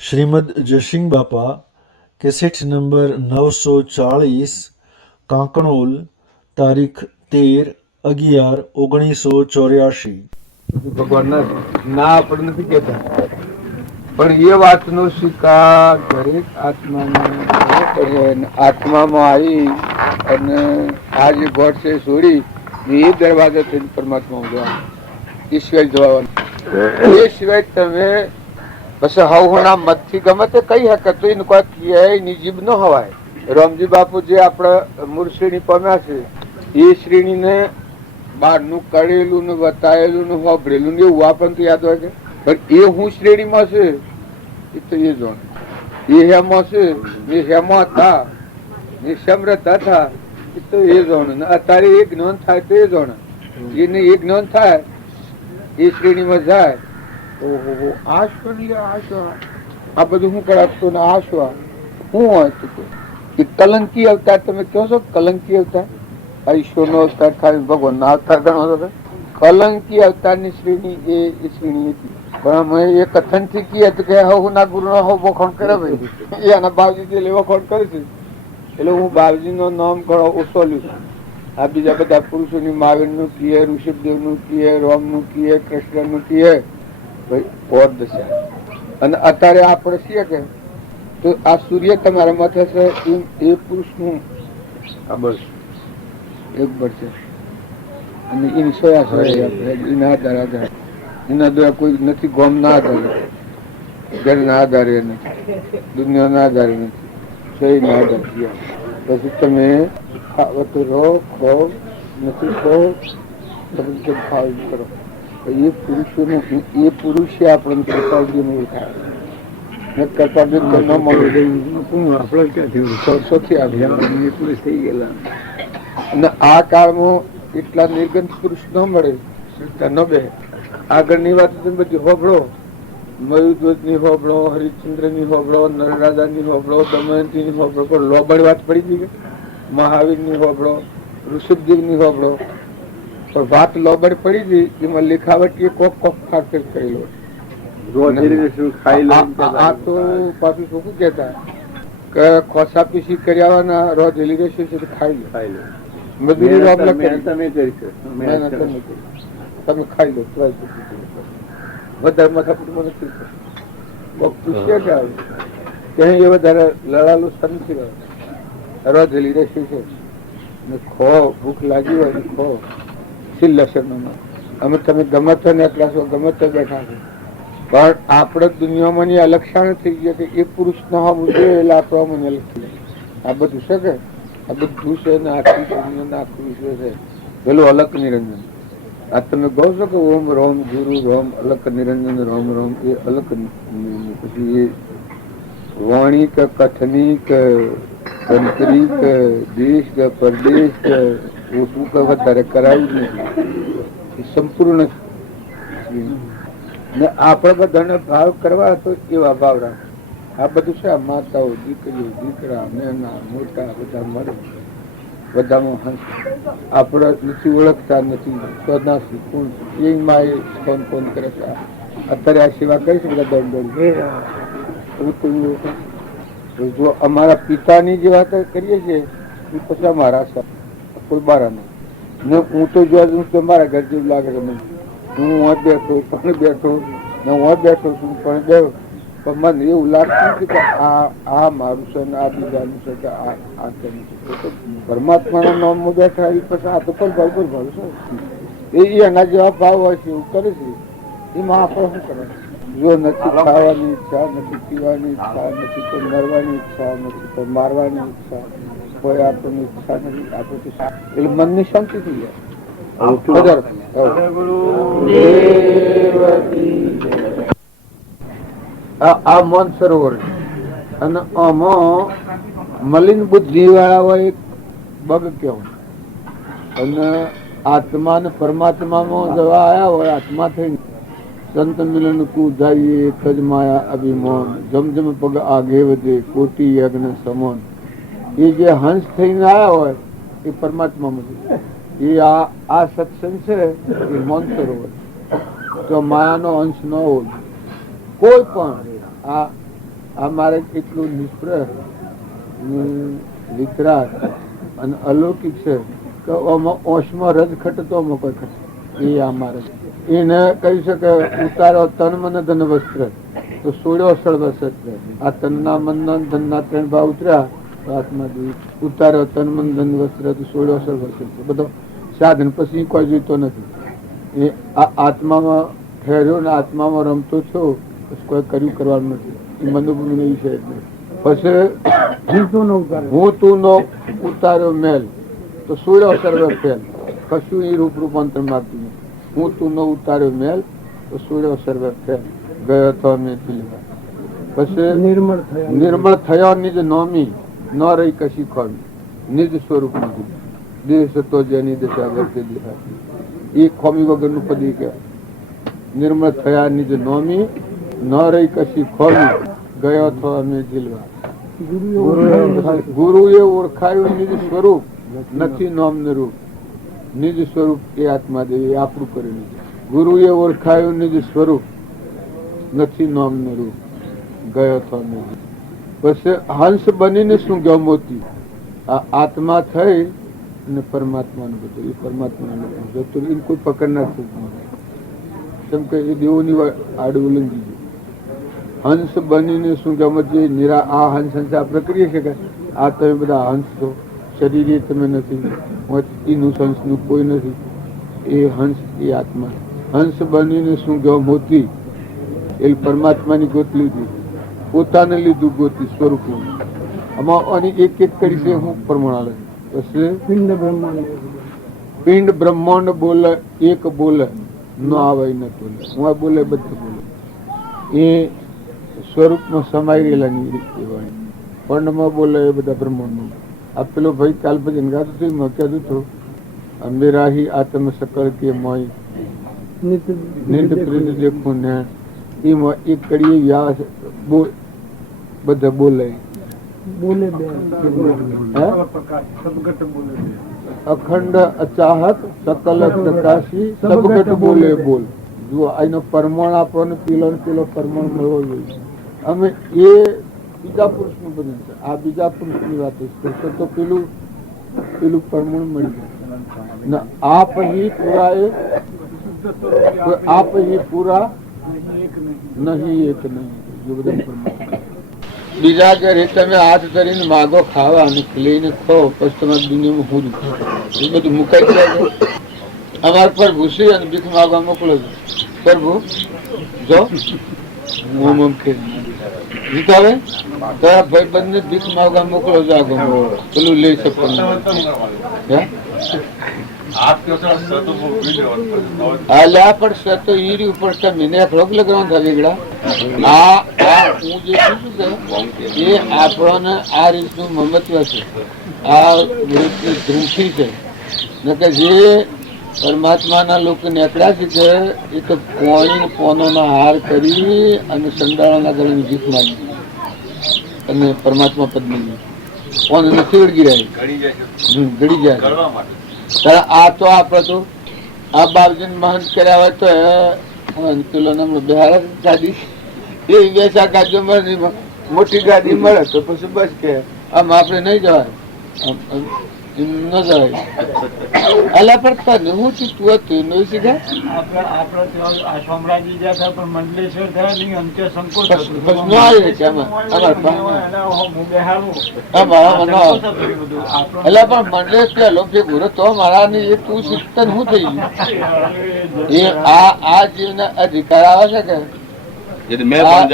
શ્રીમદ જયસિંહ બાપા, cassette number 940, Kankanol, તારીખ 13/11/1984. ભગવાન ના આપણે નથી કેતા, પણ એ વાતનો સ્વીકાર દરેક આત્મામાં આવી અને આ જે ગોઠ છે છોડી એ દરવાજા થઈને પરમાત્મા જવાનું, એ સિવાય જવાનું. એ સિવાય તમે બસ હવના મતથી ગમે તે કઈ શકે તો એને કોઈ નિજીબ ન હવાય. રામજી બાપુ જે આપડે મૂળ શ્રેણી પામ્યા છે એ શ્રેણીને બહારનું કરેલું ને બતાવેલું ને વાપરેલું ને એવું આપણને યાદ હોય છે, પણ એ હું શ્રેણીમાં છે એ તો એ જાણે. એ હેમાં છે એ હેમાં હતા એ સમરતા હતા એ તો એ જાણે. અત્યારે એ જ્ઞાન થાય તો એ જાણે. એને એ જ્ઞાન થાય એ શ્રેણીમાં જાય. ઓહો, આ આ બધું હું કરાવતો ને આ શું હું હોય કે કલંકી અવતાર તમે કહો છો. કલંકી અવતાર ઈશ્વરનો અવતાર ખાલી ભગવાનનો અવતાર ગણો છો. કલંકી અવતારની શ્રેણી એ શ્રેણી હતી. પણ અમે એ કથન થી કીએ તો કે હું ના ગુરુ નો વખોણ કરે ભાઈ એના બાવજી જે વખોણ કરે છે એટલે હું બાવજી નું નામ ઘણો ઓછો લ્યું છું. આ બીજા બધા પુરુષોની મહાવીર નું કીએ, ઋષભદેવ નું કીએ, રામ નું કીએ, કૃષ્ણ નું કીએ ભાઈ ઓર દશા. અને અત્યારે આપણે છીએ કે તો આ સૂર્ય તમારા માથે છે એ પુરુષ નું ખબર છે એક બર છે અને એની સોયા સોયા એના આધાર એના દ્વારા કોઈ નથી. ગોમ ના આધારે, ઘર ના આધારે નથી, દુનિયા ના આધારે નથી, સોય ના આધાર. પછી તમે ખાવત રહો ખો નથી ખો ભાવ કરો. એ પુરુષોને એ પુરુષે આપણને કૃપાજી ને થાય કૃપાજી ન મળે આપડે ક્યાંથી પુરુષ થઈ ગયેલા. અને આ કાળમાં એટલા નિર્ગંધ પુરુષ ન મળે ન બે. આગળની વાત તમે બધી હોબળો, મયુધ્વજ ની હોબળો, હરિશ્ચંદ્ર ની હોબળો, નરરાજા ની હોબળો, દમયંતી ની હોબળો, પણ લોબડ વાત પડી ગઈ. મહાવીર ની હોબળો, ઋષભદેવ ની હોબળો, પણ વાત લોબડ પડી ગઈ. એમાં લેખાવટ એ કોક કોક ફાફેર કરેલો. આ તો પાછું શું કેતા કે ખોસા પીસી કર્યા રોજ રહેશે ખાઈ લો. મજૂરી રોબ તમે ખાઈ લો વધારે માથાપુરમાં નથી. પૂછીએ કે ત્યાં એ વધારે લડાલું નથી રોજ રહેશે છે ને ખો ભૂખ લાગી હોય ને ખો સિલ્લસરમાં અમે તમે ગમે તો ને એટલા છો ગમે તો બેઠા છો. પણ આપણે દુનિયામાં અલક્ષણ થઈ ગયા કે એ પુરુષ નો હમ એટલે આપણો મને અલગ થઈ જાય. આ બધું છે કે આ બધું છે ને આખી દુનિયા આખું વિશ્વ છે. પેલું અલક નિરંજન આ તમે કહો છો કે ઓમ રોમ ગુરુ રોમ અલક નિરંજન રોમ રોમ એ અલક. પછી એ વાણી કે કથની કે તંત્રી કે દેશ કે પરદેશ કે ઓછું કે વધારે કરાયું નથી. સંપૂર્ણ ને આપણે બધાને ભાવ કરવા તો એવા ભાવ રાખે. આ બધું છે માતાઓ, દીકરીઓ, દીકરા, નેના મોટા બધા મળે બધામાં હંસ. આપણે નથી ઓળખતા નથી સ્વનાસી કોણ એ માં ફોન ફોન કરે છે. અત્યારે આ સેવા કરી છે બધા દોડ જો અમારા પિતાની જે વાત કરીએ છીએ એ પછી અમારા કોઈ બારા નહીં ને હું તો જોવા તો મારા ઘર જેવું લાગે કે નહીં. હું બેઠો પણ બેઠો ને હું બેઠો છું પણ બેઠો પણ મને એવું લાગતું નથી કે આ મારું છે ને આ બીજાનું છે કે આ તેનું છે. પરમાત્માના નામમાં બેઠા એ પછી આ તો પણ ભાવ છે એ એના જેવા ભાવ હોય છે એવું કરે છે. એમાં આપણે શું કરે જો નથી ખાવાની ઈચ્છા, નથી પીવાની ઈચ્છા, નથી કોઈ મરવાની ઈચ્છા, નથી કોઈ મારવાની ઈચ્છા, કોઈ આપણને ઈચ્છા નથી. આપણે એટલે મનની શાંતિ થઈ જાય. આ મન સરોવર અને આમાં મલિન બુદ્ધિ વાળા હોય બગ કેવું અને આત્મા ને પરમાત્મામાં જવા આવ્યા હોય આત્મા થઈને સંત મિલન કુધારીએ એક જ માયા અભિમાન જમ જમ પગ આગે વધે કોટી યજ્ઞ સમાન. એ જે હંસ થઈને આવ્યા હોય એ પરમાત્મામાં એ આ સત્સંગ છે એ મન સરોવર. તો માયાનો અંશ ન હોય કોઈ પણ. આ આ માર્ગ એટલું નિષ્પ્રહ વિતરાગ અને અલૌકિક છે કે આમાં ઓશમાં રજ ખટતો આમાં કોઈ ખટે એ આ માર્ગ એને કહી શકે ઉતારો તન મન ધન વસ્ત્ર તો સોળ્યો સર્વસત્ર આ તનના મનના ધનના ત્રણ ભાવ ઉતર્યા તો આત્મા ઉતારો તન મન ધન વસ્ત્ર તો સોળ્યો સર્વસત્ર બધો સાધન પછી કોઈ જોઈતો નથી એ આ આત્મામાં ઠહેર્યો ને આત્મામાં રમતો છો કોઈ કર્યું કરવાનું નથી એ મનોભૂમિ વિષય જ નહીં. પછી હું તું નો ઉતાર્યો મેલ તો સોળ્યો સર્વ ફેલ કશું એ રૂપ રૂપાંતર માગતું નથી. હું તું નો ઉતાર્યો મેલ તો સોળ્યો સર્વ ફેલ ગયો તો મેં દિલમાં. પછી નિર્મળ થયો નિજ નોમી ન રહી કશી ખોમી નિજ સ્વરૂપ નથી દેહ સતો જેની દશા વર્તે દેખાતી એ ખોમી વગરનું પદી કહેવાય. નિર્મળ થયા નિજ નોમી ન રહી કશી ખોમી ગયો તો અમે જીલવા. ગુરુએ ઓળખાયું નિજ સ્વરૂપ નથી નોમ ને રૂપ. નિજ સ્વરૂપ એ આત્માદેવી આપણું કરેલું. ગુરુએ ઓળખાયું નિજ સ્વરૂપ નથી નોમ ને રૂપ ગયો તો અમે. પછી હંસ બનીને શું ગયો મોતી આ આત્મા થઈ અને પરમાત્માનું બધું એ પરમાત્માનું જતું એને કોઈ પકડનાર કેમ કે એ દેવોની આડું ઉલ્લંઘી ગયું. હંસ બનીને શું ગમત જે નિરા આ હંસ હંસ આપણે કરીએ છીએ કે આ તમે બધા હંસ છો શરીરે તમે નથી એનું હંસનું કોઈ નથી એ હંસ એ આત્મા. હંસ બનીને શું ગયો મોતી એ પરમાત્માની ગોત લીધી પોતાને લીધું ગોતી સ્વરૂપનું. આમાં આની એક એક કરી છે હું પ્રમાણ પછી પિંડ બ્રહ્માંડ બોલે એક બોલે ન આવે ન બોલે હું બોલે બધું બોલે એ સ્વરૂપમાં સમાઈ રહેલા પંડમાં બોલે એ બધા બ્રહ્માંડમાં. આ પેલો ભાઈ કાલ પછી ગાતું હતું મેં કહેતું હતું અંબે રાહી આત્મ સકળ કે મોય નિંદ પ્રિંદ દેખું ને એમાં એક કડીએ વ્યાસ બધા બોલે અખંડ અચાહક સકલ પ્રકાશી સબગટ બોલે બોલ. જુઓ એનો પરમાણ આપણને પેલો પેલો પરમાણ મળવો જોઈએ. અમે એ બીજા પુરુષ નું બધું છે આ બીજા પુરુષ ની વાત તો પેલું પેલું પરમાણ મળી જાય આપ ही पूरा एक आप ही पूरा नहीं એક નહીં જો બધા પરમાણ. બીજા ઘરે તમે હાથ ધરીને માગો ખાવા અને લઈને ખો પછી તમારી દુનિયામાં હું એ બધું મુકાઈ જાય. અમારા પર ઘૂસી અને ભીખ માગવા મોકલો છો પ્રભુ જો હું જીતાવે તારા ભાઈ બંને ભીખ માગવા મોકલો છો આગળ પેલું લઈ શકો અલ્યા પણ સતો ઈરી ઉપર તમે રોગ લગાવવા વેગડા આ હું જે છું કે એ આપણને આ રીતનું મહત્વ છે આ ધ્રુમથી છે નકર જે પરમાત્માના લોકો નીકળ્યા છે કે એ તો પોનોના હાર કરી અને સંડાળાના ગળાની ભીખ માગી અને પરમાત્મા પદ્મી પોન નથી વળગી રહે ગળી જાય. આ તો આપડે તો આ બાપજીને મહંત કર્યા હોય તો પેલો બિહાર ગાડી એ વેસા ગાડીઓ મળે મોટી ગાડી મળે તો પછી બસ કે આમ આપડે નહીં જવાય ન જવાય. અલા પણ તને હું તું હતું નહીં શીખે એટલે પણ મંડળેશ પેલો ભેગું તો મારા ને એ તું શીખતા શું થઈ ગયું એ આ જીવના અધિકાર આવે છે કે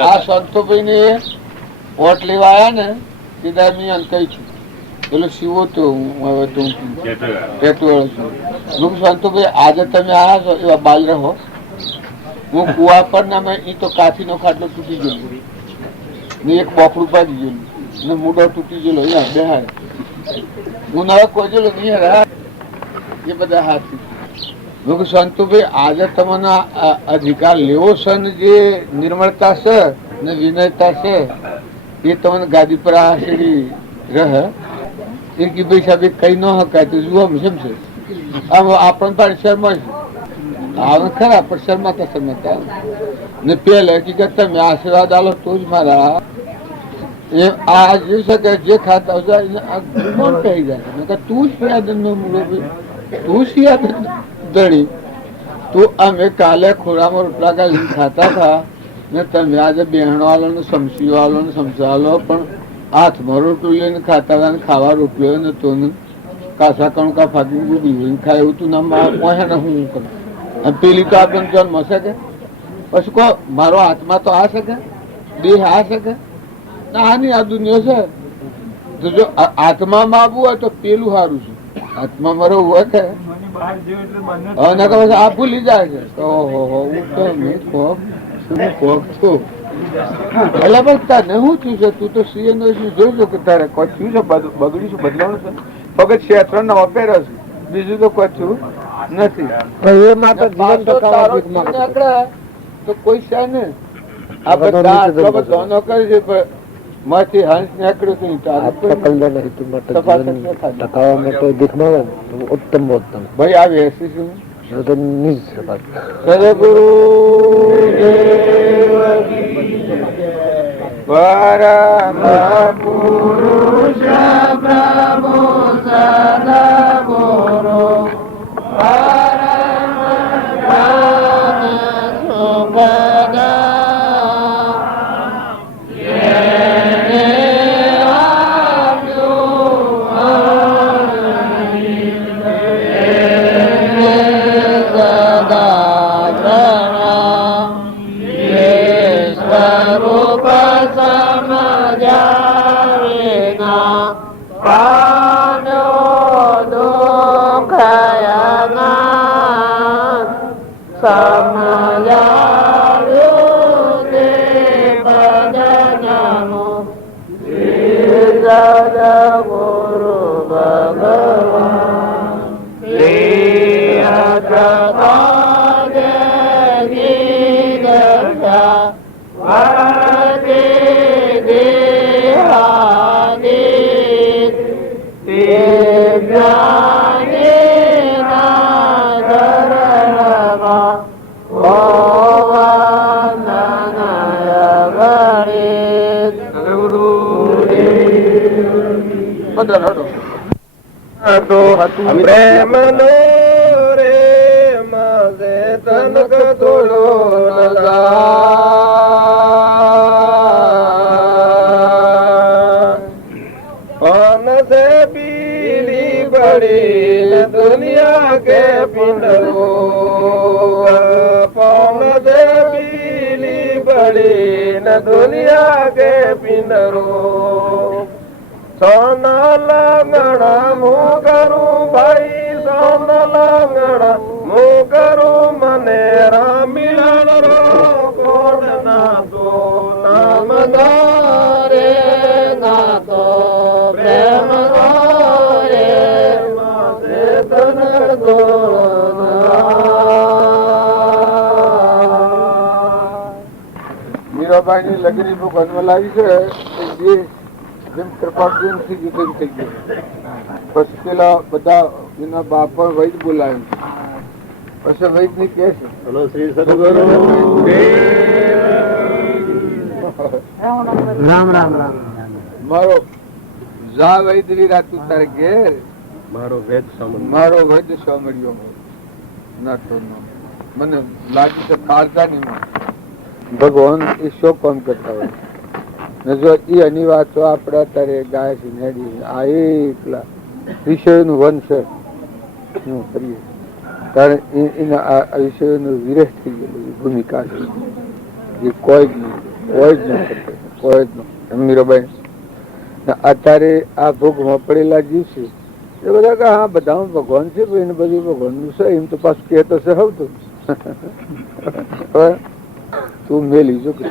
આ સંતોભાઈ ને વોટ લેવા આવ્યા ને સીધા મેં અંત કહી છું પેલો શિવો તો હું હવે તો પેટવાળો છું સંતોભાઈ આજે તમે આવ્યા છો એવા બાલ રહો હું કુવા પર ના મેં એ તો કાઠી નો ખાટલો તૂટી ગયેલો ને એક બોકડું પાડી ગયેલું ને મૂડો તૂટી ગયેલો અહીંયા બેહાડ હું નવા કોઈ ગયેલો નહીં એ બધા હાથ સંતોભાઈ આજે તમને અધિકાર લેવો છે ને જે નિર્મળતા છે ને વિનયતા છે એ તમને ગાદી પર આ સીડી રહે એ કે ભાઈ સાહેબ કઈ ન હકાય તો જોવા સમજે આમ આપણને પાડી શર્મા છે આવે ખરા પણ શર્માતા ને પેલા હકીકત તમે આશીર્વાદ આલો તો જ મારા આ જોઈ શકે જે ખાતા હોય કોણ કહી જાય તું સિયાદન નો મૂળો તું સિયાદન ધણી તું અમે કાલે ખોરામાં રોટલા કાઢીને ખાતા હતા ને તમે આજે બહેણો વાળો ને સમસી વાળો ને સમસા વાળો પણ હાથમાં રોટલું લઈને ખાતા હતા ને ખાવા રોટલો નતો ને કાસા કણકા ફાકી બીજું ખાય એવું તું ના ને હું કરું પેલી તો આપણને જન્મ શકે પછી કહો મારો આત્મા તો આ શકે દેહ આ શકે આની આ દુનિયા છે તો જો આત્મામાં આવવું હોય તો પેલું સારું છે આત્મામાં રહેવું હોય કે આ ભૂલી જાય છે ઓહો હું તો મેં કોક છું એટલે પણ તને શું થયું છે તું તો સીએન જોઈજો કે તારે કોઈ થયું છે બગડ્યું છે બદલાવાનું છે પગત ક્ષેત્ર નવા પહેર્યો છે બીજું તો કોઈ થયું નથી તો કોઈ છે ને આ બધા આટલો બધો ન કરી છે પણ માંથી હંસ નીકળ્યું उत्तम उत्तम ભાઈ આવી હસી છું सदगुरु પરમ પુરુષ પ્રભુ સદગુરુ प्रेम नो रे माजे तनक तोड़ो पान से पीली बड़ी दुनिया के पिंडरो पान से पीली बड़ी न दुनिया के पिंडरो सोना लंगड़ा मुँह करूं भाई सोना लंगड़ा मुँह करूं मने मिलन रो कोड ना तो नाम रे ना तो प्रेम रे माते तन दो મીરાબાઈ ની લગીરી બુક અનવલાવી છે જેમ કૃપાબેન થી યુદ્ધ થઈ ગયું પછી પેલા બધા એના બાપ વૈદ બોલાવે પછી વૈદ ની કે છે श्री सदगुरु राम राम राम મારો જા વૈદ રાતું તારે ઘેર मारो वेद सामने મારો વૈદ સાંભળ્યો ના તો મને લાગે છે પારતા નહીં ભગવાન એ શો કામ કરતા હોય ને જો એ એની વાતો આપણે અત્યારે ગાય છે નેડી આ એકલા વિષયનું વન છે શું કરીએ કારણ એના આ વિષયનો વિરહ થઈ ગયેલો ભૂમિકા છે જે કોઈ જ નહીં કોઈ જ નહીં મીરાબાઈ અત્યારે આ ભોગમાં પડેલા જીવ છે એ બધા કે હા બધામાં ભગવાન છે એને બધું ભગવાનનું છે એમ તો પાછું કહેતો છે હવતું તું મેલી જો કે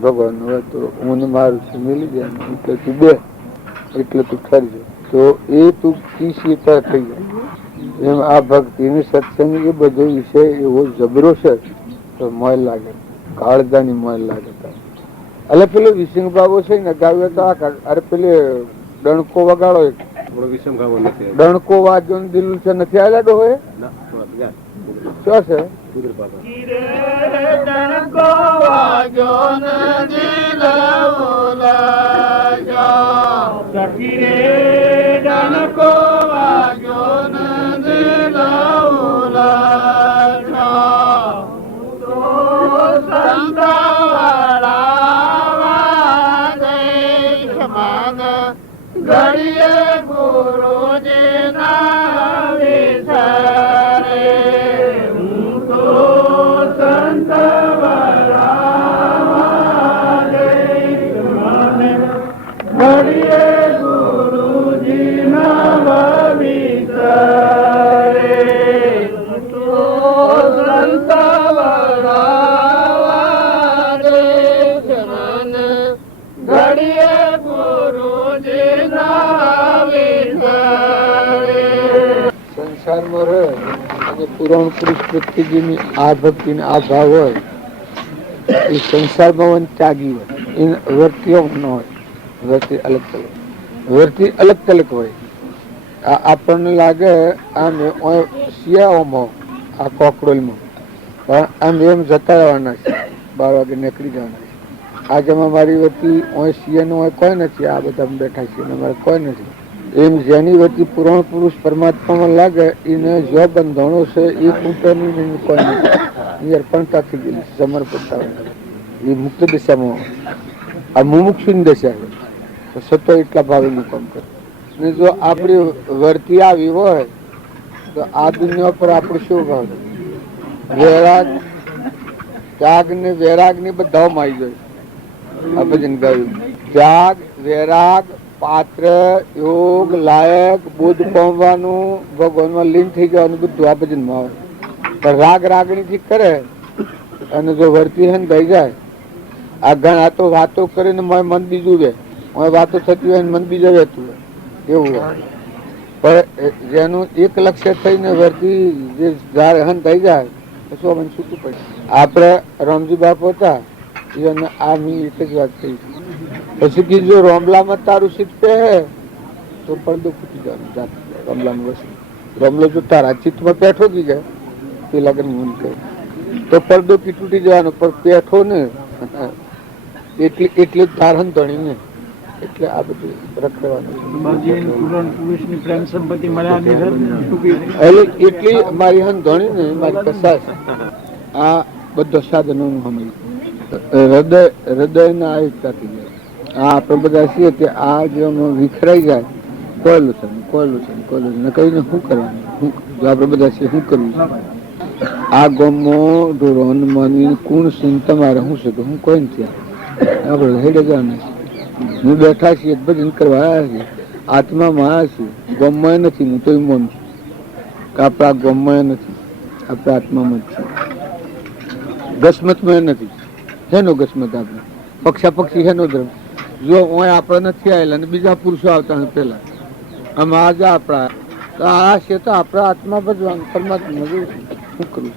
ભગવાન હોય તો હું મારું છે મેલી જાય એટલે તું બે એટલે તું ઠરજો તો એ તું કિસીતા થઈ જાય એમ આ ભક્તિ ની સત્સંગ એ બધો વિષય એવો જબરો છે તો મોય લાગે કાળજાની મોય લાગે એટલે પેલો વિસિંગ બાબો છે ને ગાવ્યો તો આ અરે પેલે ડણકો વગાડો ડણકો વાજો દિલ છે નથી આવેલા ડોહે શું છે डणको वाजो न दिल આખીરે ડણકો વાગ્યો નંદ લાઉલા તો સંતાવાળા સમાન ઘડીએ ગુરુજીના વિચારે હું તો સંતાવાળા ઘડીએ ગુરુજીના વિચારે તો સંતાવાળા ઘડીએ ગુરુજીના વિચારે સંસારમાં રહે અને પુરાણ પુરુષ પ્રત્યેની આ ભક્તિ ને આ ભાવ હોય એ સંસારમાં ત્યાગી હોય એ વર્તીઓ ન હોય વર્તી અલગ તલક હોય આપણને લાગે આમ શિયાળામાં આ કોકડોલમાં પણ આમ એમ જતા રહેવાના છે 12 વાગે નીકળી જવાના છે આજે મારી વતી શિયાનું હોય કોઈ નથી આ બધા બેઠા છીએ અમારે કોઈ નથી એમ જેની વતી પુરાણ પુરુષ પરમાત્મામાં લાગે એને જો બંધણો છે એ કૂંટોની કોઈ નથી અર્પણતા થઈ ગયેલી છે સમર્પિતતા એ મુક્ત દિશામાં આ મુમુક્ષુની દશા છે તો સતો એટલા ભાવેનું કામ કરે ને જો આપણી વર્તી આવી હોય તો આ દુનિયા પર આપણું શું ભાવ વૈરાગ ત્યાગ ને વૈરાગ ની બધામાં આવી જાય આ ભજન ગાયું ત્યાગ વૈરાગ પાત્ર યોગ લાયક બુદ્ધ પામવાનું ભગવાનમાં લીન થઈ જવાનું બધું આ ભજનમાં આવે પણ રાગ રાગણી થી કરે અને જો વર્તી હે થઈ જાય આ ઘણા તો વાતો કરીને મન બીજું વે વાતો થતી હોય મન બીજું રહેતું હોય એવું હોય પણ જેનું એક લક્ષ્ય થઈને વર્તી જે હન થઈ જાય તો શું મને છૂટું પડે આપણે રામજી બાપુ હતા એને આ મી એક જ વાત થઈ પછી કીધું રોમલામાં તારું શીખતે હે તો પડદો ફૂટી જવાનું રોમલામાં વસ્તુ રોમલો જો તારા ચિત્તમાં પેઠો કી જાય તે લગન મન કહે તો પડદો કી તૂટી જવાનો પણ પેઠો ને એટલે ધારણ ધણી ને એટલે આ બધું રખડવાનું એટલી મારી હન ધણી ને મારી કસાશ આ બધો સાધનો હૃદય ના આયુક્તા થઈ જાય આપણે બધા છીએ કે આ જે વિખરાઈ જાય કોયલું છે ને કહીને શું કરવાનું આપણે બધા છીએ શું કરવું આ ગમો ઢોરો માનવી કોણ સુન તમારે શું છે કે હું કોઈ નથી આપણે હેડે જવાના હું બેઠા છીએ ભજન કરવા આવ્યા છીએ આત્મામાં આવ્યા છીએ ગમમાં નથી હું તો મોન છું કે આપણા ગમમાં નથી આપણા આત્મામાં જ છે ગસમતમાં નથી હેનો ગસમત આપણે પક્ષા પક્ષી હેનો ધર્મ જો આપણે નથી આવેલા અને બીજા પુરુષો આવતા પેલા આમ આજે આપણા તો આ છે તો આપણા આત્મા ભજવાનું પરમાત્મા શું કરવું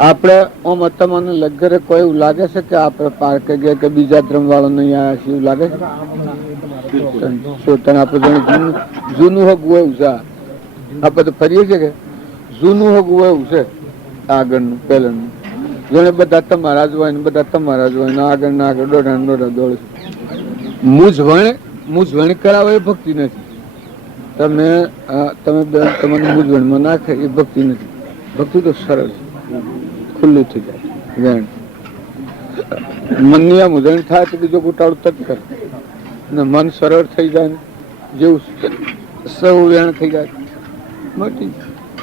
આપણે ઓમ તમને લગરે કોઈ એવું લાગે છે કે આપણે પાર્કે ગયા કે બીજા ધર્મ વાળો નહીં આવ્યા છે એવું લાગે છે તને આપણે જૂનું હગવું એવું છે આપણે તો ફરીએ છીએ કે જૂનું હગવું એવું છે આગળનું પહેલાનું જેને બધા તમારા જ હોય ને બધા તમારા જ હોય ને આગળ ના આગળ દોડા દોડે મૂંઝવણ કરાવે એ ભક્તિ નથી તમે તમને મૂંઝવણમાં નાખે એ ભક્તિ નથી ભક્તિ તો સરળ ખુલ્લું થઈ જાય વેણ મનની આ મૂંઝવણ થાય તો બીજો ગોટાળો તક કરે ને મન સરળ થઈ જાય જેવું સૌ વેણ થઈ જાય મોટી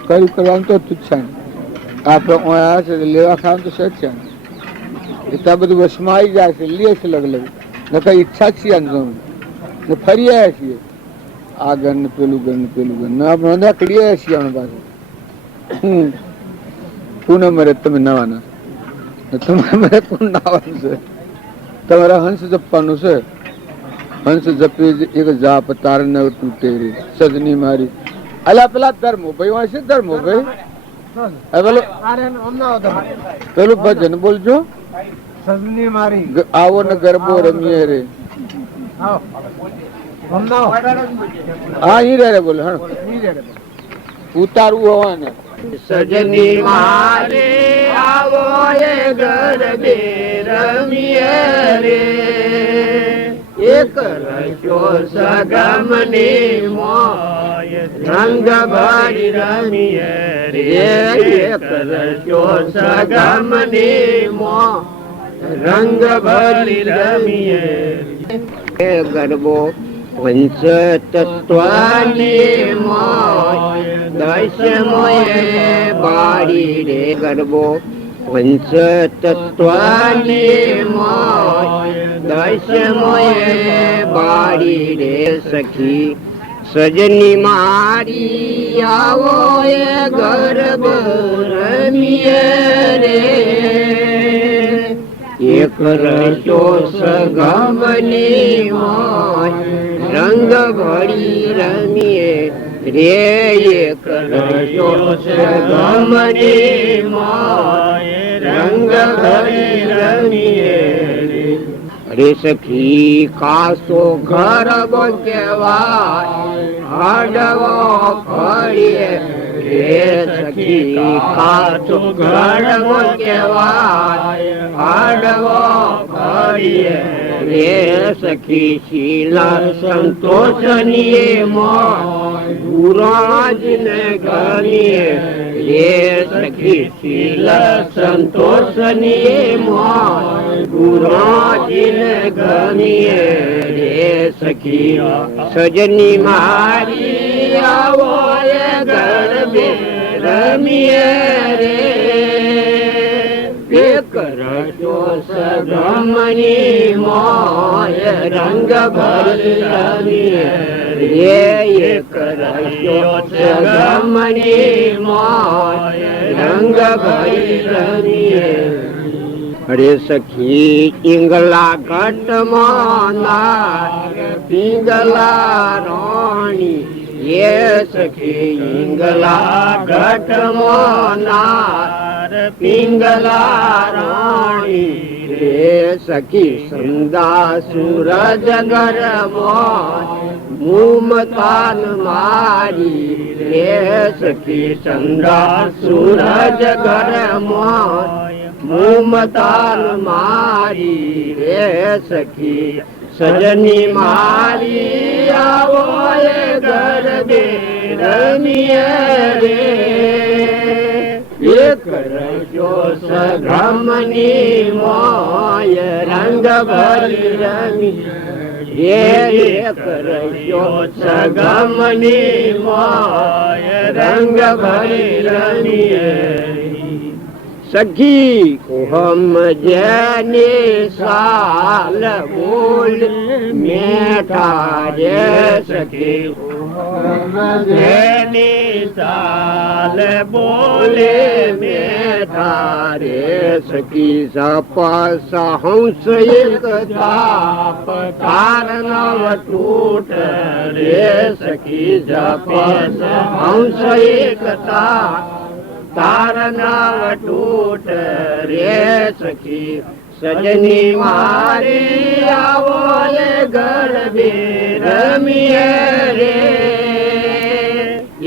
કર્યું કરવાનું તો તુચ્છા આપણે આવ્યા છે લેવા ખાવાનું તો સહેજ છે એટલા બધું વશમાં આવી જાય છે લે છે લગ ન કઈ ઈચ્છા છીએ ને ફરી આવ્યા છીએ આ ઘર ને પેલું ઘર ને આપણે નીકળી આવ્યા છીએ આપણા પાસે પૂનમ મરે તમે નવાના તમારે મારે કોણ નાવાનું છે તમારે હંસ જપવાનું છે હંસ જપી એક જાપ તાર ન તૂટે રે સજની મારી અલા પેલા ધર્મો ભાઈ વાંચ છે ધર્મો ભાઈ પેલું ભજન બોલજો આવો ને ગરબો રમીએ રે હા ઈ રે બોલે હા ઉતારવું હોવા ને સજની મારે આવો એ ગરબે રમીએ રે એ એક રસ્યો સગમની મોય રંગ ભરી રમીએ રે એક રસ્યો સગમની મોય રંગ ભરી રમીએ ગરબો પંચ તત્વની મોય દશ મોયે બાળી રે ગરબો પંચ તત્વની મોય દશ મોયે બાળી રે સખી સજની મારી આવો એ ગરબો રમીએ રે એક રસ્યો સગમની મોય રંગ ભળી રમીએ રે એક રસ્યો સગમની મોય રંગ ભળી રમીએ રે સખી કાસો ગરબો કહેવાય હાડવો ફળીએ રે સખી કાસો ગરબો કહેવાય હાડવો ફળીએ રે સખી શીલા સંતોષની મોય ગુરાજને ગણીએ રે સખી શીલા સંતોષની મોય ગુરાજને ગણીએ રે સખી સજની મારી આવો એ ગરબે રમીએ રે એક રસ્યો સગમની મોય રંગ ભરી રમીએ રે એક રસ્યો સગમની મોય રંગ ભરી રમીએ અરે સખી ઈંગલા ઘટમાં પિંગલા રોણી ये सखी इंगला घटमो नार पिंगला राणी रे सखी संदा सूरज गरमो मुमतान मारी रे सखी संदा सूरज गरमो मुमतान मारी रे सखी सजनी मारी आवो ये गरबे रमीए रे एक रस्यो सगमनी मोय रंग भरी रमीए एक रस्यो सगमनी मोय रंग भरी रमीए सखी को हम जैने साल बोल मेठा रे सखी जैने साल बोले मेठा रे सखी सपस हंस एक ताप कारण टूट रे सखी सपस हंस एक ताप तारनाव टूट रे सखी सजनी मारी आवो ये गरबे रमीए रे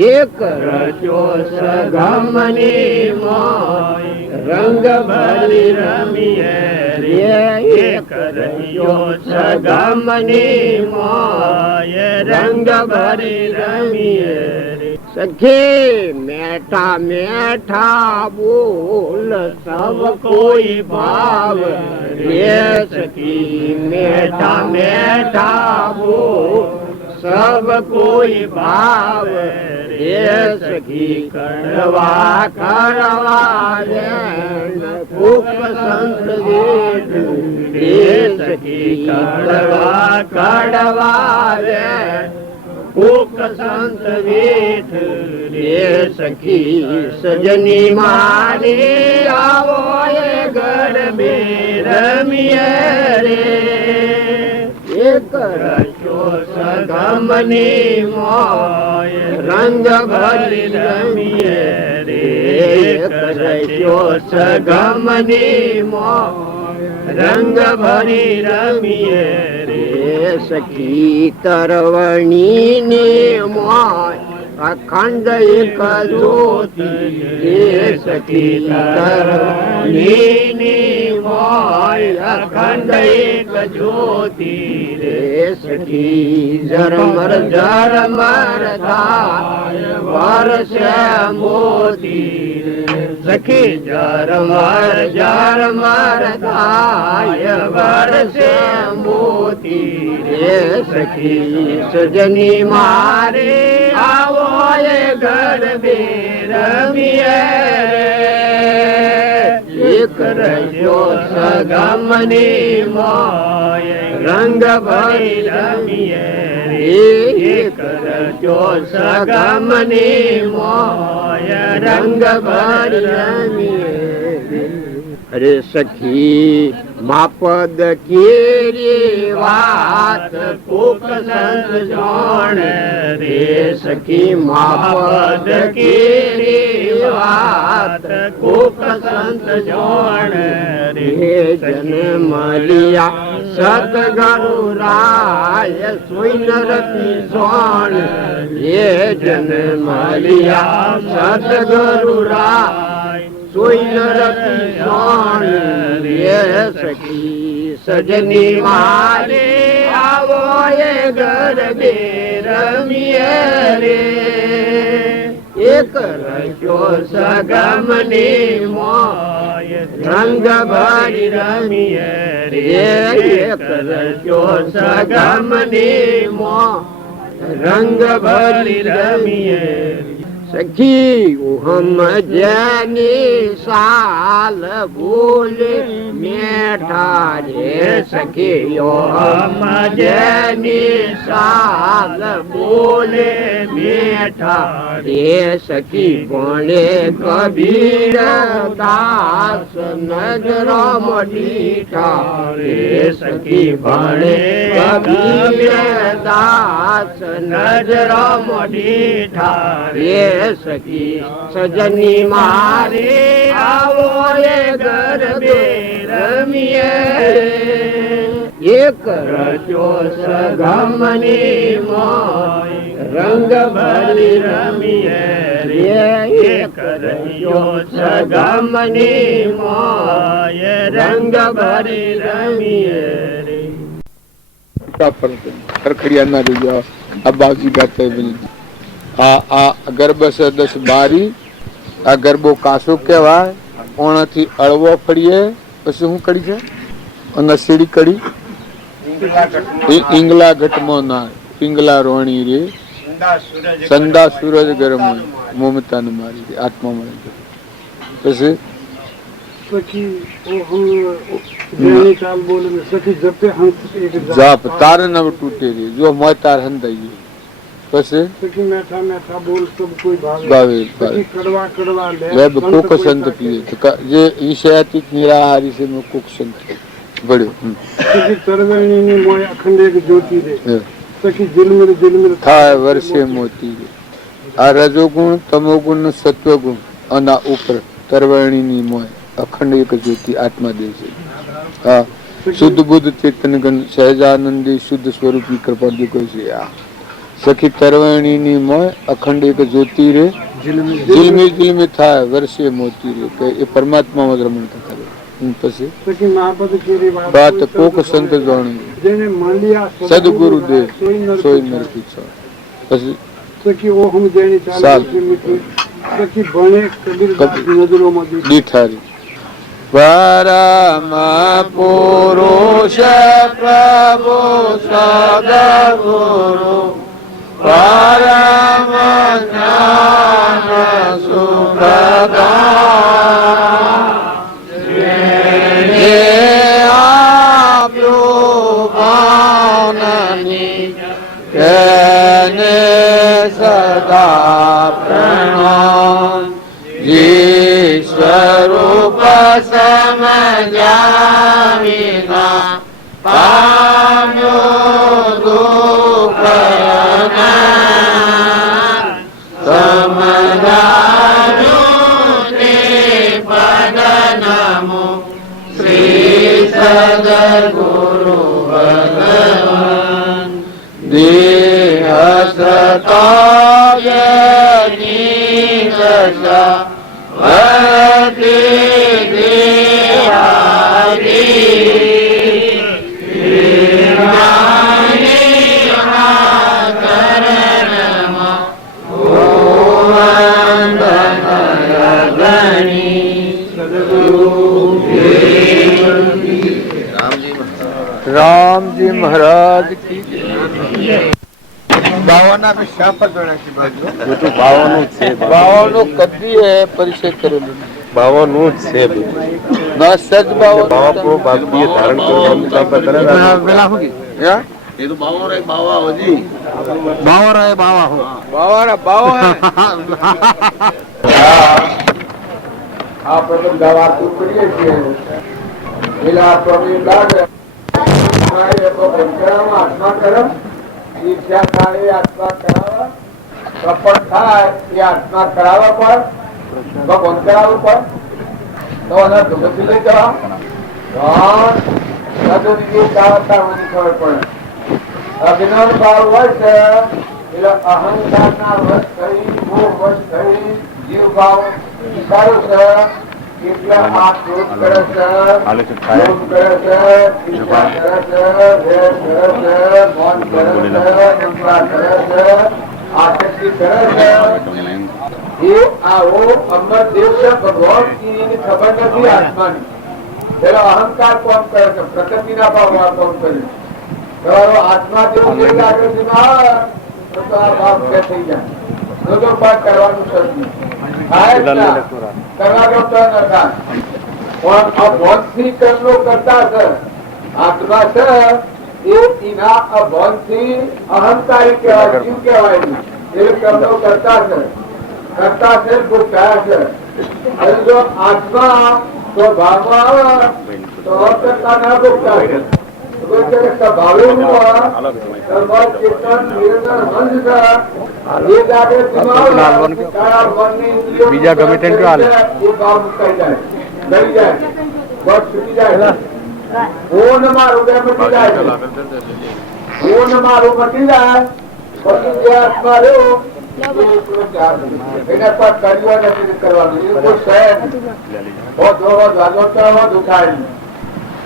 एक रस्यो सगमनी मोय रंग भरी रमीए रे एक रस्यो सगमनी मोय रंग भरी रमीए सखी मेठा मेठा बोल सब कोई भाव रे सखी मेठा मेठा बोल सब कोई भाव रे सखी कड़वा कड़वा रे फूक संत रे सखी कड़वा कड़वा रे फूक संत वेठ रे सखी सजनी मारी आवो ये गरबे रमीए रे एक रस्यो सगमनी मोय रंग भरी रमीए रे एक रस्यो सगमनी मोय रंग भरी रमीए रे सखी तरवणी ने मोय અખંડ એક જ્યોતિ રે સખી તરવણીની મોય અખંડ એક જ્યોતિ રે સખી ઝરમર ઝરમર થાય વર્ષે મોતી સખી ઝરમર ઝરમર થાય વર્ષે મોતી રે સખી સજની મારે આવો એ ગરબે રમીએ એક રજો સગમની મોય રંગ ભરી રમીએ એક રજો સગમની મોય રંગ ભરી રમીએ અરે સખી માપદ કેરી વાત કોક સંત જાણે રે સખી માપદ કેરી વાત કોક સંત જાણે રે જન મળ્યા સતગુરુ રાય સુનરતી સોણ રે જન મળ્યા સતગુરુ રાય સુનરતી સોણ રે સખી સજની મારે આવો એ ગરબે રમીએ રે એક રજો સગમની મોય રંગ ભરી રમીએ રે એક રજો સગમની મોય રંગ ભરી રમીએ સખી હમ જેની સાલ બોલે મેઠા રે સખી હમ જેની સાલ બોલે મેઠા રે સખી ભણે કબીર દાસ નજરો મડીઠા રે સખી ભણે કબીર દાસ નજરો મડીઠા રે સખી સજની મારે આવો એ ગરબે રમીએ એક રજો સગમની મોય રંગ ભરી રમીએ રે એક રજો સગમની મોય રંગ ભરી રમીએ રે ખરખડિયા ના રહી જાઓ આ બાવજી ગાતા બની આ ગરબો છે 10-12 આ ગરબો કાસો કહેવાય ઓણાથી અળવો ફળીએ પછી શું કરી છે અને સીડી કડી ઈંગલા ઘટમાં ના પિંગલા રોણી રે સંદા સૂરજ ગરમ મમતા ને મારી રે આત્મા મળી પછી જાપ તાર નવ તૂટે રે જો મોય તાર હંદાઈ પછી મેઠા મેઠા બોલ સબ કોઈ ભાવે કડવા કડવા લે કોક સંત પીએ જે ઈશાતીત નિરાહારી છે મે કોક સંત ભળ્યો સખી તરવણીની મોય અખંડ એક જ્યોતિ રે સખી દિલમિર દિલમિર થાય વર્ષે મોતી રે આ રજોગુણ તમોગુણ ને સત્વગુણ અને ઉપર તરવણીની મોય અખંડ એક જ્યોતિ આત્મા દેવ છે હા શુદ્ધ બુદ્ધ ચેતન ગણ સહજાનંદી શુદ્ધ સ્વરૂપી કૃપાદી કોઈ છે આ સખી તરવણીની મોય અખંડ એક જ્યોતિ રે જીલમી જીલમી થાય વર્ષે મોતી રે કે એ પરમાત્મામાં રમણ થતા રહે પછી સખી મહાપદ કેરી વાત કોક સંત જાણે જેને મળ્યા સદગુરુ દેવ સોઈ નર પીછો પછી સખી ઓ હમ જેની ચાલ સખી ભણે કબીર નજરોમાં દીઠારી પરમ પુરુષ પ્રભુ સદગુરુ પરમ જ્ઞાન સુખદાન જેને આપ્યું ભાનની તેને સદા પ્રણામ જી સ્વરૂપ સમજ્યા વિના પામ્યો દુઃખ સમજાવ્યું તે પદ નમો શ્રી સદગુરુ ભગવાન દેહ સતા રામજી મહારાજ કી બાવાના બી શાપર ગણાય બાજુ બધું ભાવોનું જ છે. બાવાનો કદી એ પરિચય કરેલું ભાવોનું જ છે બધું. ન સજ બાવો બાવા કો ભાગીએ ધારણ કરવાનું બાપા કરે ને. પેલા શું કી એ તો બાવો રે બાવા હોજી. બાવાના બાવો આ પ્રથમ દવા કરીએ છીએ પેલા પ્રવીણ લાગે આત્મા કરમ ઈર્ષ્યા થાય એ આત્મા કરાવવા કપટ થાય એ આત્મા કરાવવા પણ ભગવાન કરાવવું પણ તો એના ધુમથી લઈ જવા ખબર પડે અજ્ઞાન ભાવ હોય છે એટલે અહંકાર ના વશ થઈ મોહ વશ થઈ જીવ ભાવ વિચારું છે એટલે આ ક્રોધ કરે છે લોભ કરે છે ઈચ્છા કરે છે વેર કરે છે મૌન કરે છે નમ્રતા કરે છે આસક્તિ કરે છે એ આવો અમર દેવ છે ભગવાન ની ખબર નથી આત્માની પેલો અહંકાર કોણ કરે છે પ્રકૃતિના ભાવ કોણ કરે તમારો આત્મા જેવું જે લાગે છે તો આ ભાવ કે થઈ જાય તો પાઠ કરવાનું શરૂ કરવા દો તો ન થાય પણ અભોનથી કર્મો કરતા છે આત્મા છે એ એના અભોનથી અહંકારી કહેવાય જીવ કહેવાય એ કર્મો કરતા છે ભૂખ્યા છે અને જો આત્મા સ્વભાવમાં આવે તો કરતા ના ભૂખતા છે બીજા ગમે તેમ હાલ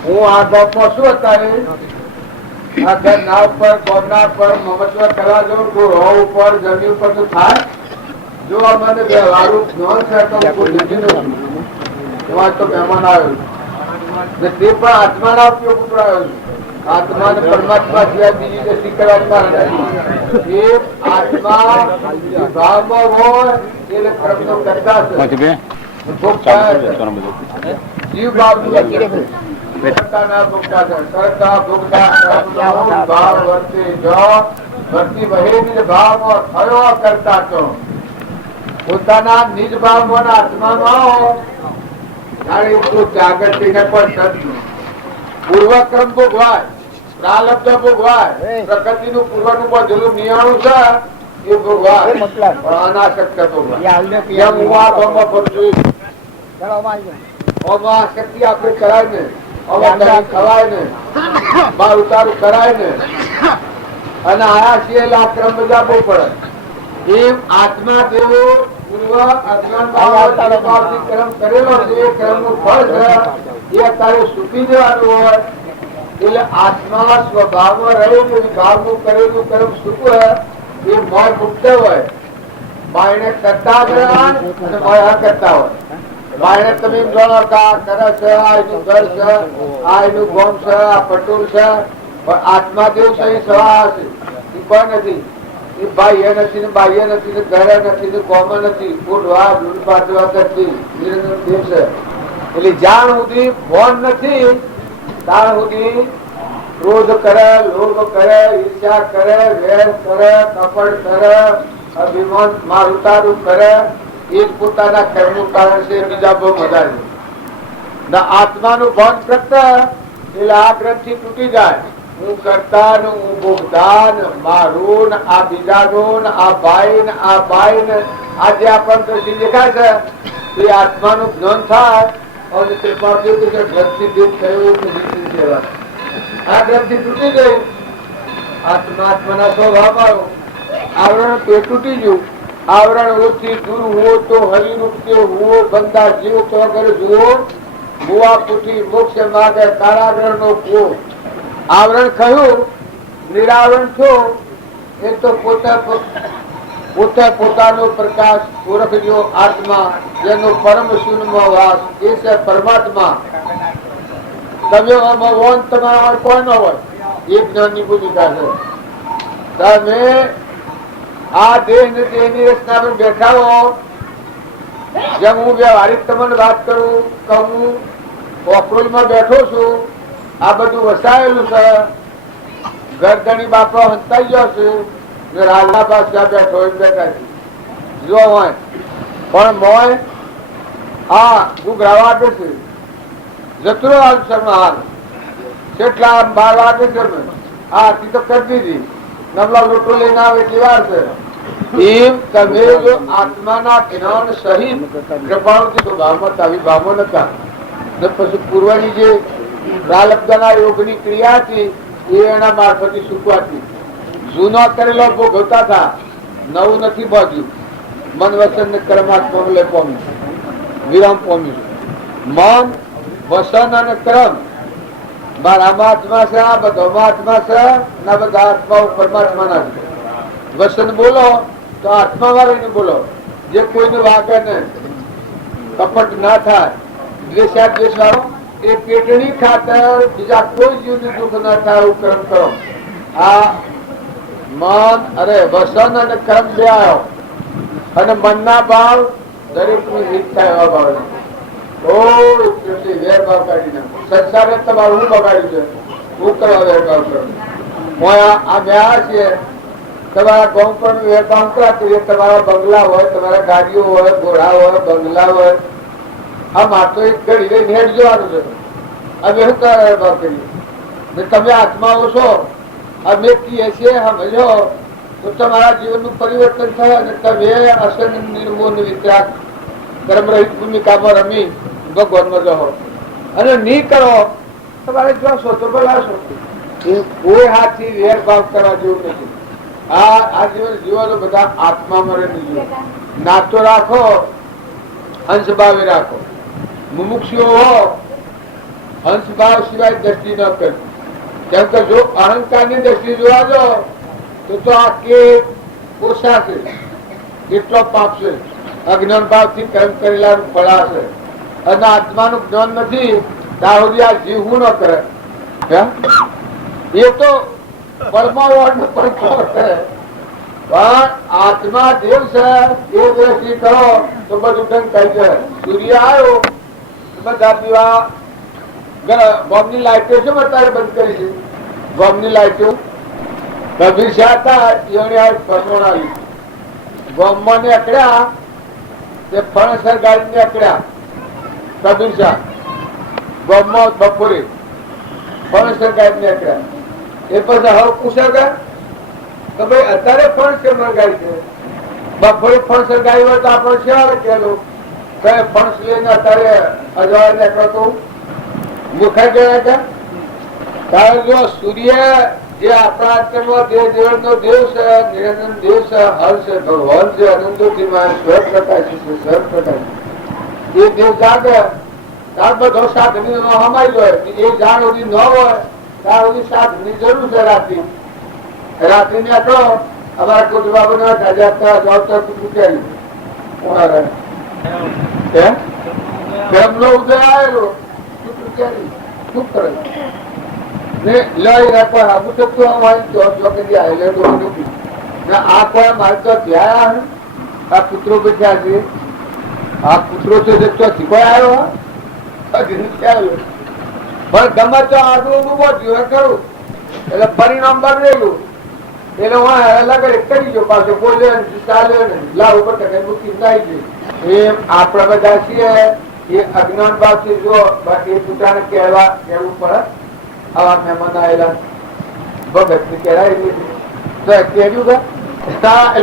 હું આ બાપમાં શું અત્યારે આ ઘર ના ઉપર કોમના પર મમત્વ કરવા જાઉં તો રો ઉપર જમીન ઉપર તો થાય જો આ મને વ્યવહારું જ્ઞાન છે તો હું લીધી નથી એમાં તો મહેમાન આવ્યો તે પણ આત્માના ઉપયોગ ઉતરાયો છે આત્મા ને પરમાત્મા સિવાય બીજી કશી કરવાની એ આત્મા ભાવમાં હોય એટલે કર્મનો કરતા છે જીવ ભાવ પોતાના નિજ ભાવમાં આત્મામાં જાગૃતિને પણ પૂર્વક્રમ ભોગવાય પ્રાલબ્ધ ભોગવાય પ્રકૃતિ નું પૂર્વ નું બધું નિયાણું છે એ ભોગવાય પણ અનાશક્ત ભોગવાય શક્તિ આપણે કરાય ને ખવાય ને બાર ઉતારું કરાય ને અને આયા છીએ આ ક્રમ બધા બહુ પડે એમ આત્મા જેવો પૂર્વ અજ્ઞાન કર્મ કરેલો છે એ કર્મ નું ફળ છે એ અત્યારે સુખી જવાનું હોય એટલે આત્મા સ્વભાવમાં રહે છે વિભાવનું કરેલું કર્મ સુખ હોય એ મોય મુક્ત હોય બાયણે કરતા જ અને મોય કરતા હોય બાયણે તમે જાણો કે આ કરે છે આ એનું ઘર છે આ એનું ગોમ છે આ પટોળ છે પણ આત્મા જેવું છે એ સવા હશે એ કોઈ નથી એ બાહ્ય નથી ને બાહ્ય નથી ને ઘરે નથી ને ગોમ નથી ફૂટવા લૂંટપાટવા કરતી નિરંજન દેવ છે એટલે જ્યાં સુધી ભોન નથી ત્યાં સુધી ક્રોધ કરે લોભ કરે ઈર્ષ્યા કરે વેર કરે કપટ કરે અભિમાન માર ઉતારું કરે એ જ પોતાના કર્મનું કારણ છે બીજા બહુ બધા છે આત્માનું ભાન કરતા એટલે આ ગ્રંથિ તૂટી જાય હું કરતા ને હું ભોગતા ને મારું ને આ બીજાનું ને આ ભાઈ ને આ બાઈ ને આ જે આપણને દ્રષ્ટિ દેખાય છે એ આત્માનું જ્ઞાન થાય અને ગ્રંથિ દૂર થયું આ ગ્રંથિ તૂટી ગઈ આત્માના સ્વભાવ આવરણ તે તૂટી ગયું आवरण ओछी दूर हुओ तो हरि रूप हुओ बंदा जीव तो अगर जुओ बुआ पुठी मोक्ष मागे कारागृह नो कुओ। आवरण कहूं निरावरण छो એ તો પોતે પોતાનો પ્રકાશ ઓળખજો આત્મા જેનો પરમ શૂન્યમાં વાસ એ છે પરમાત્મા. તમે ભગવાન તમારા કોઈ ન હોય એ જ્ઞાનની ભૂમિકા છે. તમે આ દેહ ને દેહની રચના પર બેઠા હો. જેમ હું વ્યવહારિક તમને વાત કરું કે હું ઓફરોલમાં બેઠો છું, આ બધું વસાયેલું છે, ગરદણી બાપો હંતાઈ ગયો છે, રાજા બાદશાહ બેઠો બેઠા છે જો હોય પણ મોય હા ગુગરા વાગે છે જતરો હાલ કેટલા 12 વાગે છે હા આરતી તો કરી દીધી, નવલા લોટો લઈને આવે એટલી વાર છે. એમ તમે જો આત્માના જ્ઞાન સહિત કૃપાણુથી સ્વભાવમાં આવિર્ભાવમાં નતા ને પછી પૂર્વની જે પ્રાલબ્ધના યોગની ક્રિયા હતી એ એના મારફતે સુકવાતી જૂનો કરેલો ભોગવતા હતા, નવું નથી બાજ્યું. મન વસન ને કર્માત્મા લઈ પામ્યું, વિરામ પામ્યું. મન વસન અને કર્મ મારામાં આત્મા છે, આ બધામાં આત્મા છે, ના બધા આત્માઓ પરમાત્માના છે. વસન બોલો તો આત્મા વાળાને બોલો, જે કોઈને વાગે ને કપટ ના થાય. દ્વેષાદ્વેષ વાળો એ પેટની ખાતર બીજા કોઈ જીવનું દુઃખ ના થાય એવું કર્મ કરો. આ મન અરે વસન અને કર્મ બે આવ્યો અને મનના ભાવ દરેક નું હિત થાય એવા ભાવ વેર ભાવ કાઢી નાખો. સંસારે તમારું હું બગાડ્યું છે, હું કરવા વેર ભાવ કરું. આ મ્યા છીએ તમારા ગામ પણ વેરભાવ કરાતું, તમારા બંગલા હોય, તમારા ગાડીઓ હોય, ઘોડા હોય, બંગલા હોય, આ માત્ર એક ઘડી લઈને હેડ જવાનું છે. અમે શું કરવા વેરભાવ કરીએ? તમે આત્માઓ છો, અમે કહીએ છીએ સમજો તો તમારા જીવનનું પરિવર્તન થાય અને તમે અસન નિર્મોહ વિતરાગ કર્મરહિત ભૂમિકામાં રમી ભગવાનમાં રહો. અને નહીં કરો તમારે જોશો તો બોલાશો. કોઈ હાથથી વેરભાવ કરવા જેવું નથી. આ જીવન જીવવાનો બધા આત્મામાં રહી નાતો રાખો, અંશભાવે રાખો. મુમુક્ષુઓ હો અંશભાવ સિવાય દ્રષ્ટિ ન કરે. કેમ કે જો અહંકારની દ્રષ્ટિ જોવા જો તો આ કે ઓછા છે, કેટલો પાપ છે. અજ્ઞાન ભાવથી કર્મ કરેલા ફળા છે અને આત્માનું જ્ઞાન નથી ત્યાં સુધી આ જીવ હું ન કરે. એ તો પરમાણુ પણ આત્મા દેવ છે એ દ્રષ્ટિ કરો તો બધું ઢંગ થઈ જાય. સૂર્ય આવ્યો બધા પીવા બોમ્બની લાઈટો છે અત્યારે બંધ કરી છે. બોમ્બની લાઈટો કબીર શાહ હતા એને પરમાણુ બોમ્બમાં ને અકડ્યા તે ફણસર ગાડી ને અકડ્યા. કબીર શાહ બોમ્બમાં બપોરે ફણસર ગાડી ને અકડ્યા. એ પછી હવે પૂછે કે ભાઈ અત્યારે ફણ છે મરગાડી છે, બપોરે ફણ સળગાવી હોય તો આપણે છે આવે કેલું કઈ ફણસ લઈને અત્યારે અજવાળે નીકળો તો મુખાઈ ગયા હતા. કારણ જો સૂર્ય જે આપણા અંતરમાં દેવ દેવનો દેવ છે, નિરંજન દેવ છે, હર છે, ભગવાન છે, આનંદોથી માં સ્વર પ્રકાશ છે, સ્વર પ્રકાશ એ દેવ જાગે ત્યાર બધો સાધની હમાઈ જાય. એ જાણ સુધી ન હોય ત્યાં સુધી સાધની જરૂર છે. રાત્રિ ને આટલો અમારા કુટુંબ ઉદય આવેલો શું કરે લઈ રાખવા આ કોઈ મારે તો ધ્યાન આ પુત્રો બેઠા છે, આ પુત્રો છે કોઈ આવ્યો પણ ગમે તો આગળ ઉભો થયો કરું એટલે પરિણામ બનેલું એટલે અલગ અલગ કરી ગયો પાછો બોલે ચાલે લાવ ઉપર મૂકી થાય છે. એમ આપણા બધા છીએ એ અજ્ઞાન ભાવ થી જો એ પોતાને કહેવું પડે. આવા મહેમાન આવેલા ભગત ની કહેવાય કેર્યું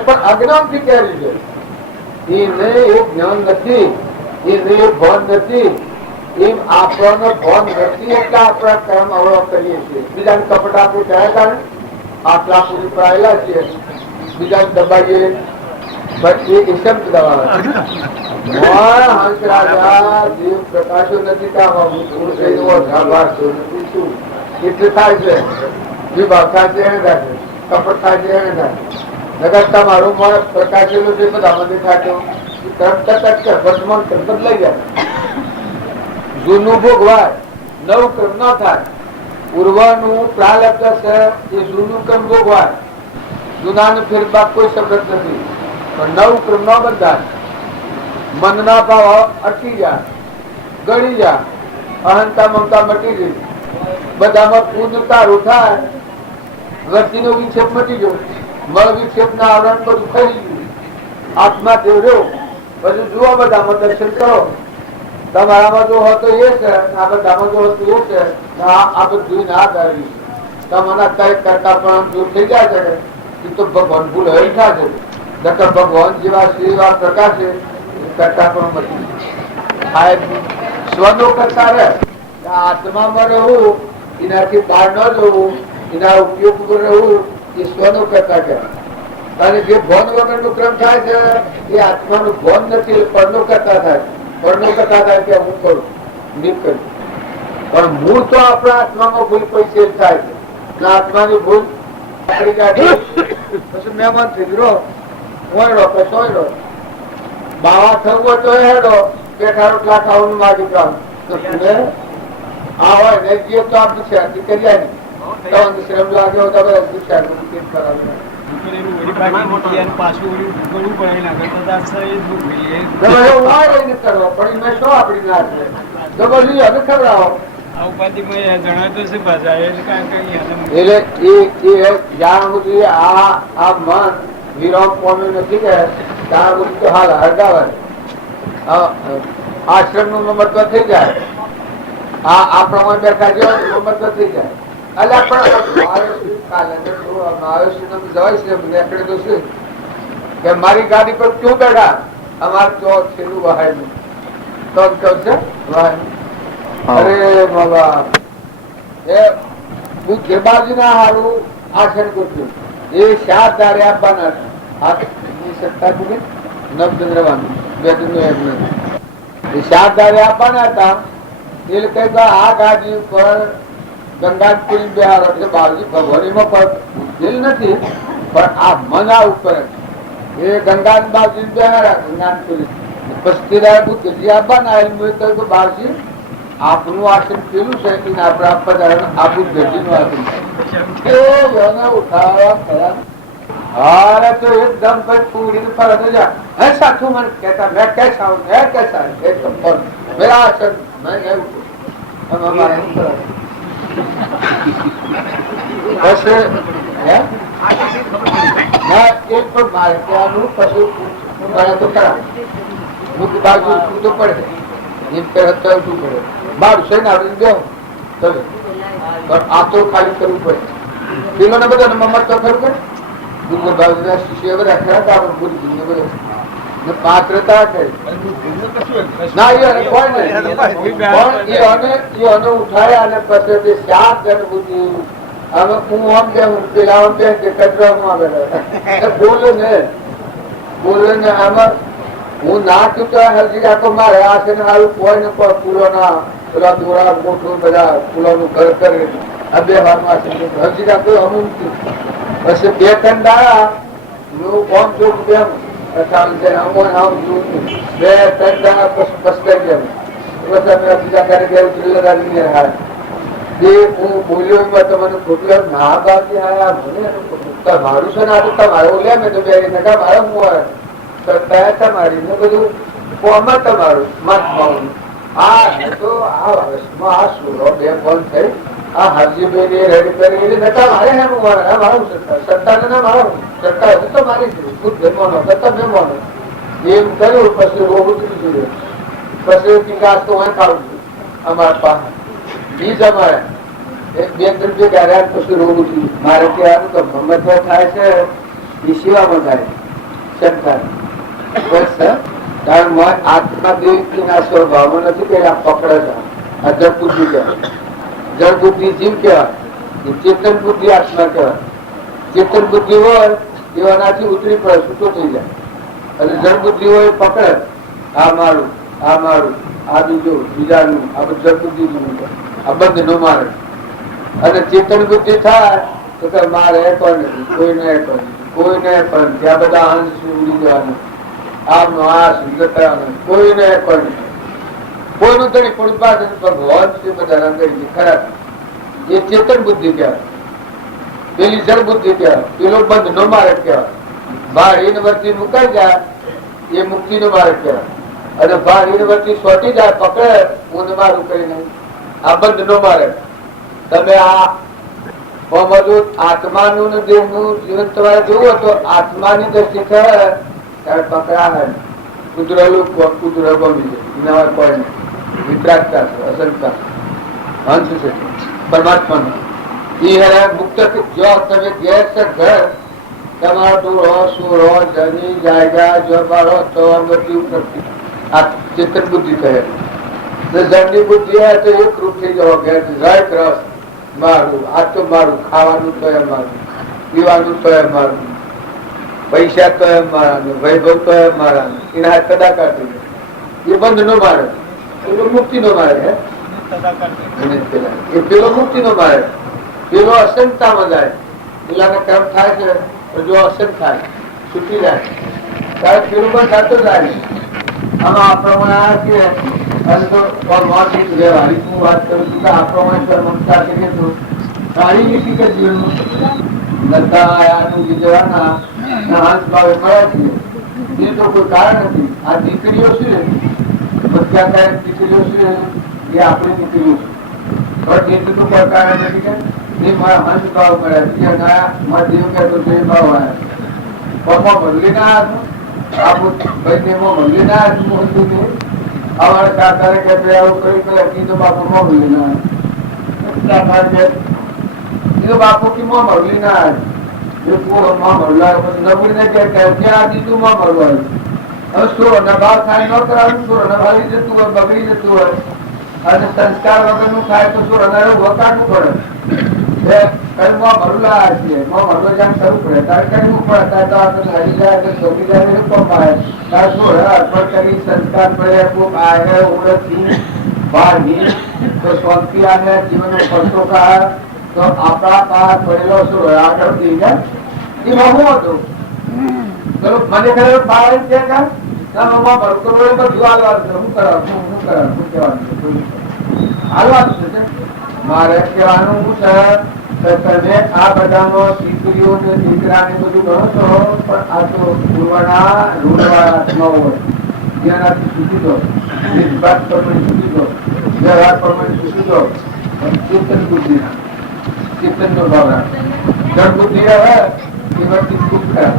પણ અજ્ઞાન થી કહેર્યું છે. એને એ જ્ઞાન નથી, એને એ ભાન નથી. એમ આપણને ભાન નથી એટલે આપણા કર્મ અવળો કરીએ છીએ. બીજાને કપટ આપણે કયા કારણે આટલા પૂરી પડાયેલા છીએ, બીજાને દબાઈએ પણ એ શબ્દ દવા હંસ રાજા દેવ પ્રકાશો નથી એટલે થાય છે વિભાગ થાય છે એને થાય કપટ થાય છે એને થાય નગર તમારું મન પ્રકાશેલું છે બધા મને થાય બદલાઈ જાય જૂનું ભોગવાય નવું કર્મ ન થાય પૂર્વનું પ્રાલબ્ધ છે એ જૂનું કર્મ ભોગવાય જૂનાનું ફેરફાર કોઈ શબ્દ નથી પણ નવું કર્મ ન બંધાય મનના ભાવ અટકી જાય ગળી જાય અહંતા મમતા મટી ગઈ બધામાં પૂર્ણ તારું થાય વૃત્તિનો વિક્ષેપ મટી ગયો મળ વિક્ષેપ ના આવરણ બધું થઈ ગયું આત્મા દેવ રહ્યો બધું જુઓ બધામાં દર્શન કરો તમારામાં જો હતો એ છે આ બધામાં જો હતું એ છે આ બધું ના ધારી તમારા કઈ કરતા પણ દૂર થઈ જાય છે એ તો ભગવાન ભૂલ હોય થાય છે નકર ભગવાન જેવા શ્રી એવા પ્રકાશે કરતા પણ મળી સ્વનો કરતા રહે આત્મામાં રહેવું એનાથી બહાર ન જવું એના ઉપયોગ રહેવું એ સ્વનો કરતા કહેવાય અને જે ભોન વગરનું ક્રમ થાય છે એ આત્માનું ભોન નથી પરનો કરતા થાય પરનો કરતા થાય કે હું કરું નહીં કરું પણ મૂળ તો આપણા આત્મામાં ભૂલ પૈસે થાય છે આત્માની ભૂલ પકડી જાય પછી મહેમાન થઈ ગયો ઓયડો પછી ઓયડો બાવા થવું હોય તો હેડો બેઠા રોટલા ખાવાનું માગી કામ આ હોય ને જે તો આપણી શાંતિ કર્યા નહીં શ્રમ લાગ્યો તો વિરોધ પામ્યું નથી કે ત્યાં બધું તો હાલ હરગાવે આશ્રમ નું મહત્વ થઈ જાય આ પ્રમાણે બેઠા જેવો મહત્વ થઈ જાય અલ્યા પણ મારી ગાડી પર ક્યું બેઠા અમારે તો છેલ્લું વહાય તો કેવું છે અરે બાબા એ હું જે બાજુ ના હારું આસન કર્યું એ શાહ ધારે આપવાના સત્તા પૂરી નવચંદ્રવાનું બે શાહ ધારે આપવાના હતા એટલે કઈ આ ગાડી ઉપર ગંગાપુરી બિહાર એટલે બાળજી ભગવાનીમાં પણ દિલ નથી પણ આ મન આ ઉપર એ ગંગા બાળજી બિહાર ગંગાપુરી પસ્તીદાર બુદ્ધિ આપવાના કહ્યું કે બાળજી આપનું આસન પેલું છે કે આપણે આપવા આપણું ભેટીનું આસન ઉઠાવવા ખરા હારે તો એકદમ પૂરી પર જા હે સાચું મને કહેતા મેં कैसा हूं मैं कैसा एकदम पर मेरा आसन मैं नहीं उठू हम हमारे बस है मैं एक पर मार के आलू पशु मारा तो करा मुख बाजू उठू तो पड़े जिम पे हत्या उठू पड़े बार से ना दे चलो पर आ तो खाली करવું પડે પેલોને બધાને મમત તો ખરું કરે ગુરુ બાબુના શિષ્ય બધા ખરા હતા પણ ગુરુ જીને બધા ને પાત્રતા છે ના એ કોઈ નહીં પણ એ અનો ઉઠાડે અને પછી તે શાપ જન બુદ્ધિ હવે હું આમ કે હું પેલા આમ કે કચરામાં આવે બોલે ને આમાં હું ના ચૂકતા હજી રાખો મારે આ છે ને સારું કોઈ ને પણ ફૂલોના પેલા દોરા મોટું બધા ફૂલોનું ઘર કરે આ બે વારમાં હજી રાખો અમુક પછી બે ત્રણ દાડા કોમ ચોક બેમ બે ત્રણ દાડા પસ્તાઈ જેમ બીજા કાર્ય હું બોલ્યો એમાં તમને ખોટું ના બાકી આયા મને તમારું છે ને આ તો તમારે ઓલ્યા મેં તો બે નકા મારે હું કયા તમારી ને બધું કોમાં તમારું મત આ તો આ સુરો બે ફોન થઈ આ હાજીભાઈ રેડી કરી નકા મારે એનું મારું સત્તા ને ના મારું સત્તા તો મારી ખુદ જમવાનો સત્તા જમવાનો એમ કર્યું પછી રોગ ઉતરી ગયો પછી વિકાસ તો હું ખાવું છું અમારા પાસે બીજ અમારે એક બે રૂપિયા ગાર્યા પછી રોગ ઉતરી મારે કહેવાનું તો મહત્વ થાય છે એ સેવામાં થાય શંકા બસ કારણ આત્મા દેવી ના સ્વભાવમાં નથી કે આ પકડે છે આ જળ બુદ્ધિ કહેવાય જળ બુદ્ધિ જીવ કહેવાય ચેતન બુદ્ધિ આત્મા કહેવાય ચેતન બુદ્ધિ હોય એવાનાથી ઉતરી પડે છૂટો થઈ જાય અને જળ બુદ્ધિ હોય પકડે, આ મારું, આ મારું, આ બીજું, બીજાનું, આ બધું જળ બુદ્ધિ આ બંધ નો મારે. અને ચેતન બુદ્ધિ થાય તો કે મારે કોઈ નથી, કોઈને કોઈ, કોઈને પણ ત્યાં બધા અંશ ઉડી જવાના, આમનો આ સુંદર કરવાનો, કોઈને કોઈ કોઈનું તો નહીં, પણ પાસે ભગવાન છે બધા રંગી ખરા. એ ચેતન બુદ્ધિ કહેવાય. પેલી જળ બુદ્ધિ કહેવાય, પેલો બંધ નો માર્ગ કહેવાય. બહાર ઈન વર્તી મુકાઈ જાય એ મુક્તિ નો માર્ગ કહેવાય. અને બહાર ઈન વર્તી સોટી જાય પકડે હું મારું કરીને આ બંધ નો માર્ગ. તમે આ આત્માનું ને દેહનું જીવન તમારે જોવું તો આત્માની દ્રષ્ટિ થાય ત્યારે પકડાય. કુતરેલું કુતરો ગમી જાય, કોઈ નહીં. વિતરાગતા છે, અસંતા અંશ છે પરમાત્માનો. એ મુક્ત જો તમે ઘેર છે ઘર તમારો તું રહો શું રહો જમી જાયગા જો પાડો તો બધી ઉપરથી આ ચેતન બુદ્ધિ કહે. જળની બુદ્ધિ હોય તો એક રૂપ થઈ જવો ઘેર રસ રસ મારું, આ તો મારું, ખાવાનું તો એમ મારું, પીવાનું તો એમ મારું, પૈસા તો એમ મારા, વૈભવ તો એમ મારા, એના કદાકાર થઈ જાય. એ બંધ નો મારે, પેલો મુક્તિ નો મારે. એ પેલો મુક્તિ નો મારે, પેલો અસંતામાં જાય. પેલાને કર્મ થાય છે જો અસંત થાય છૂટી જાય ત્યારે પેલું પણ થતો જાય. આમાં આ પ્રમાણે આ છે. અને તો વ્યવહારિક હું વાત કરું છું કે આ પ્રમાણે મમતા કરીએ તો સારી રીતે કે જીવનમાં નતા આયાનું જવાના હાથ ભાવે મળ્યા છીએ એ તો કોઈ કારણ નથી. આ દીકરીઓ છે બધા કાંઈ દીકરીઓ છે એ આપણી દીકરીઓ છે પણ એટલું તો કોઈ કારણ નથી કે એ મારા હંસ ભાવ મળ્યા છે મારા દેવ કહેતો જે ભાવ આવ્યા બદલી ના આ ભાઈ એમાં બદલી ના અમારે કાકાને કે આવું કરી કીધું બાપુ માં ભૂલી ના કીધું બાપુ કી માં ભરલી ના નબળી ને ક્યાં દીધું માં ભરવાનું. હવે સોના ભાવ થાય ન કરાવું, સોના ભાવી જતું હોય, બગડી જતું હોય અને સંસ્કાર વગર નું થાય તો સોના વકારવું પડે. કર્મમાં ભરલા છીએ ભરલો જાણ કરવું પડે તારે કરવું પડે તારે તો હારી જાય સોમી જાય કોમ આવે તારે શું અર્પણ કરી સંસ્કાર પડે ખૂબ આગળ ઉમરથી બહાર ની તો શાંતિ આવે જીવનનો ખર્ચો કાળ તો આપણા પાર પડેલો શું આગળ થઈ જાય. એ બહુ હતું ચલો મને ખરે બહાર છે કા ના ભરતો બધું હાલવાનું છે. હું કરાવું શું કહેવાનું હાલવાનું છે. મારે કહેવાનું હું છે તમે આ બધામાં દીકરીઓ ને દીકરા ને બધું ગણો છો પણ આ તો પૂર્વના રૂઢવાળા આત્માઓ હોય જેનાથી છૂટી દો, વાત પ્રમાણે છૂટી દો, વ્યવહાર પ્રમાણે છૂટી દો. ચેતન બુદ્ધિ ચેતન નો ભાવ રાખે. જળ બુદ્ધિ આવે એ વચ્ચે ખૂબ ખરાબ.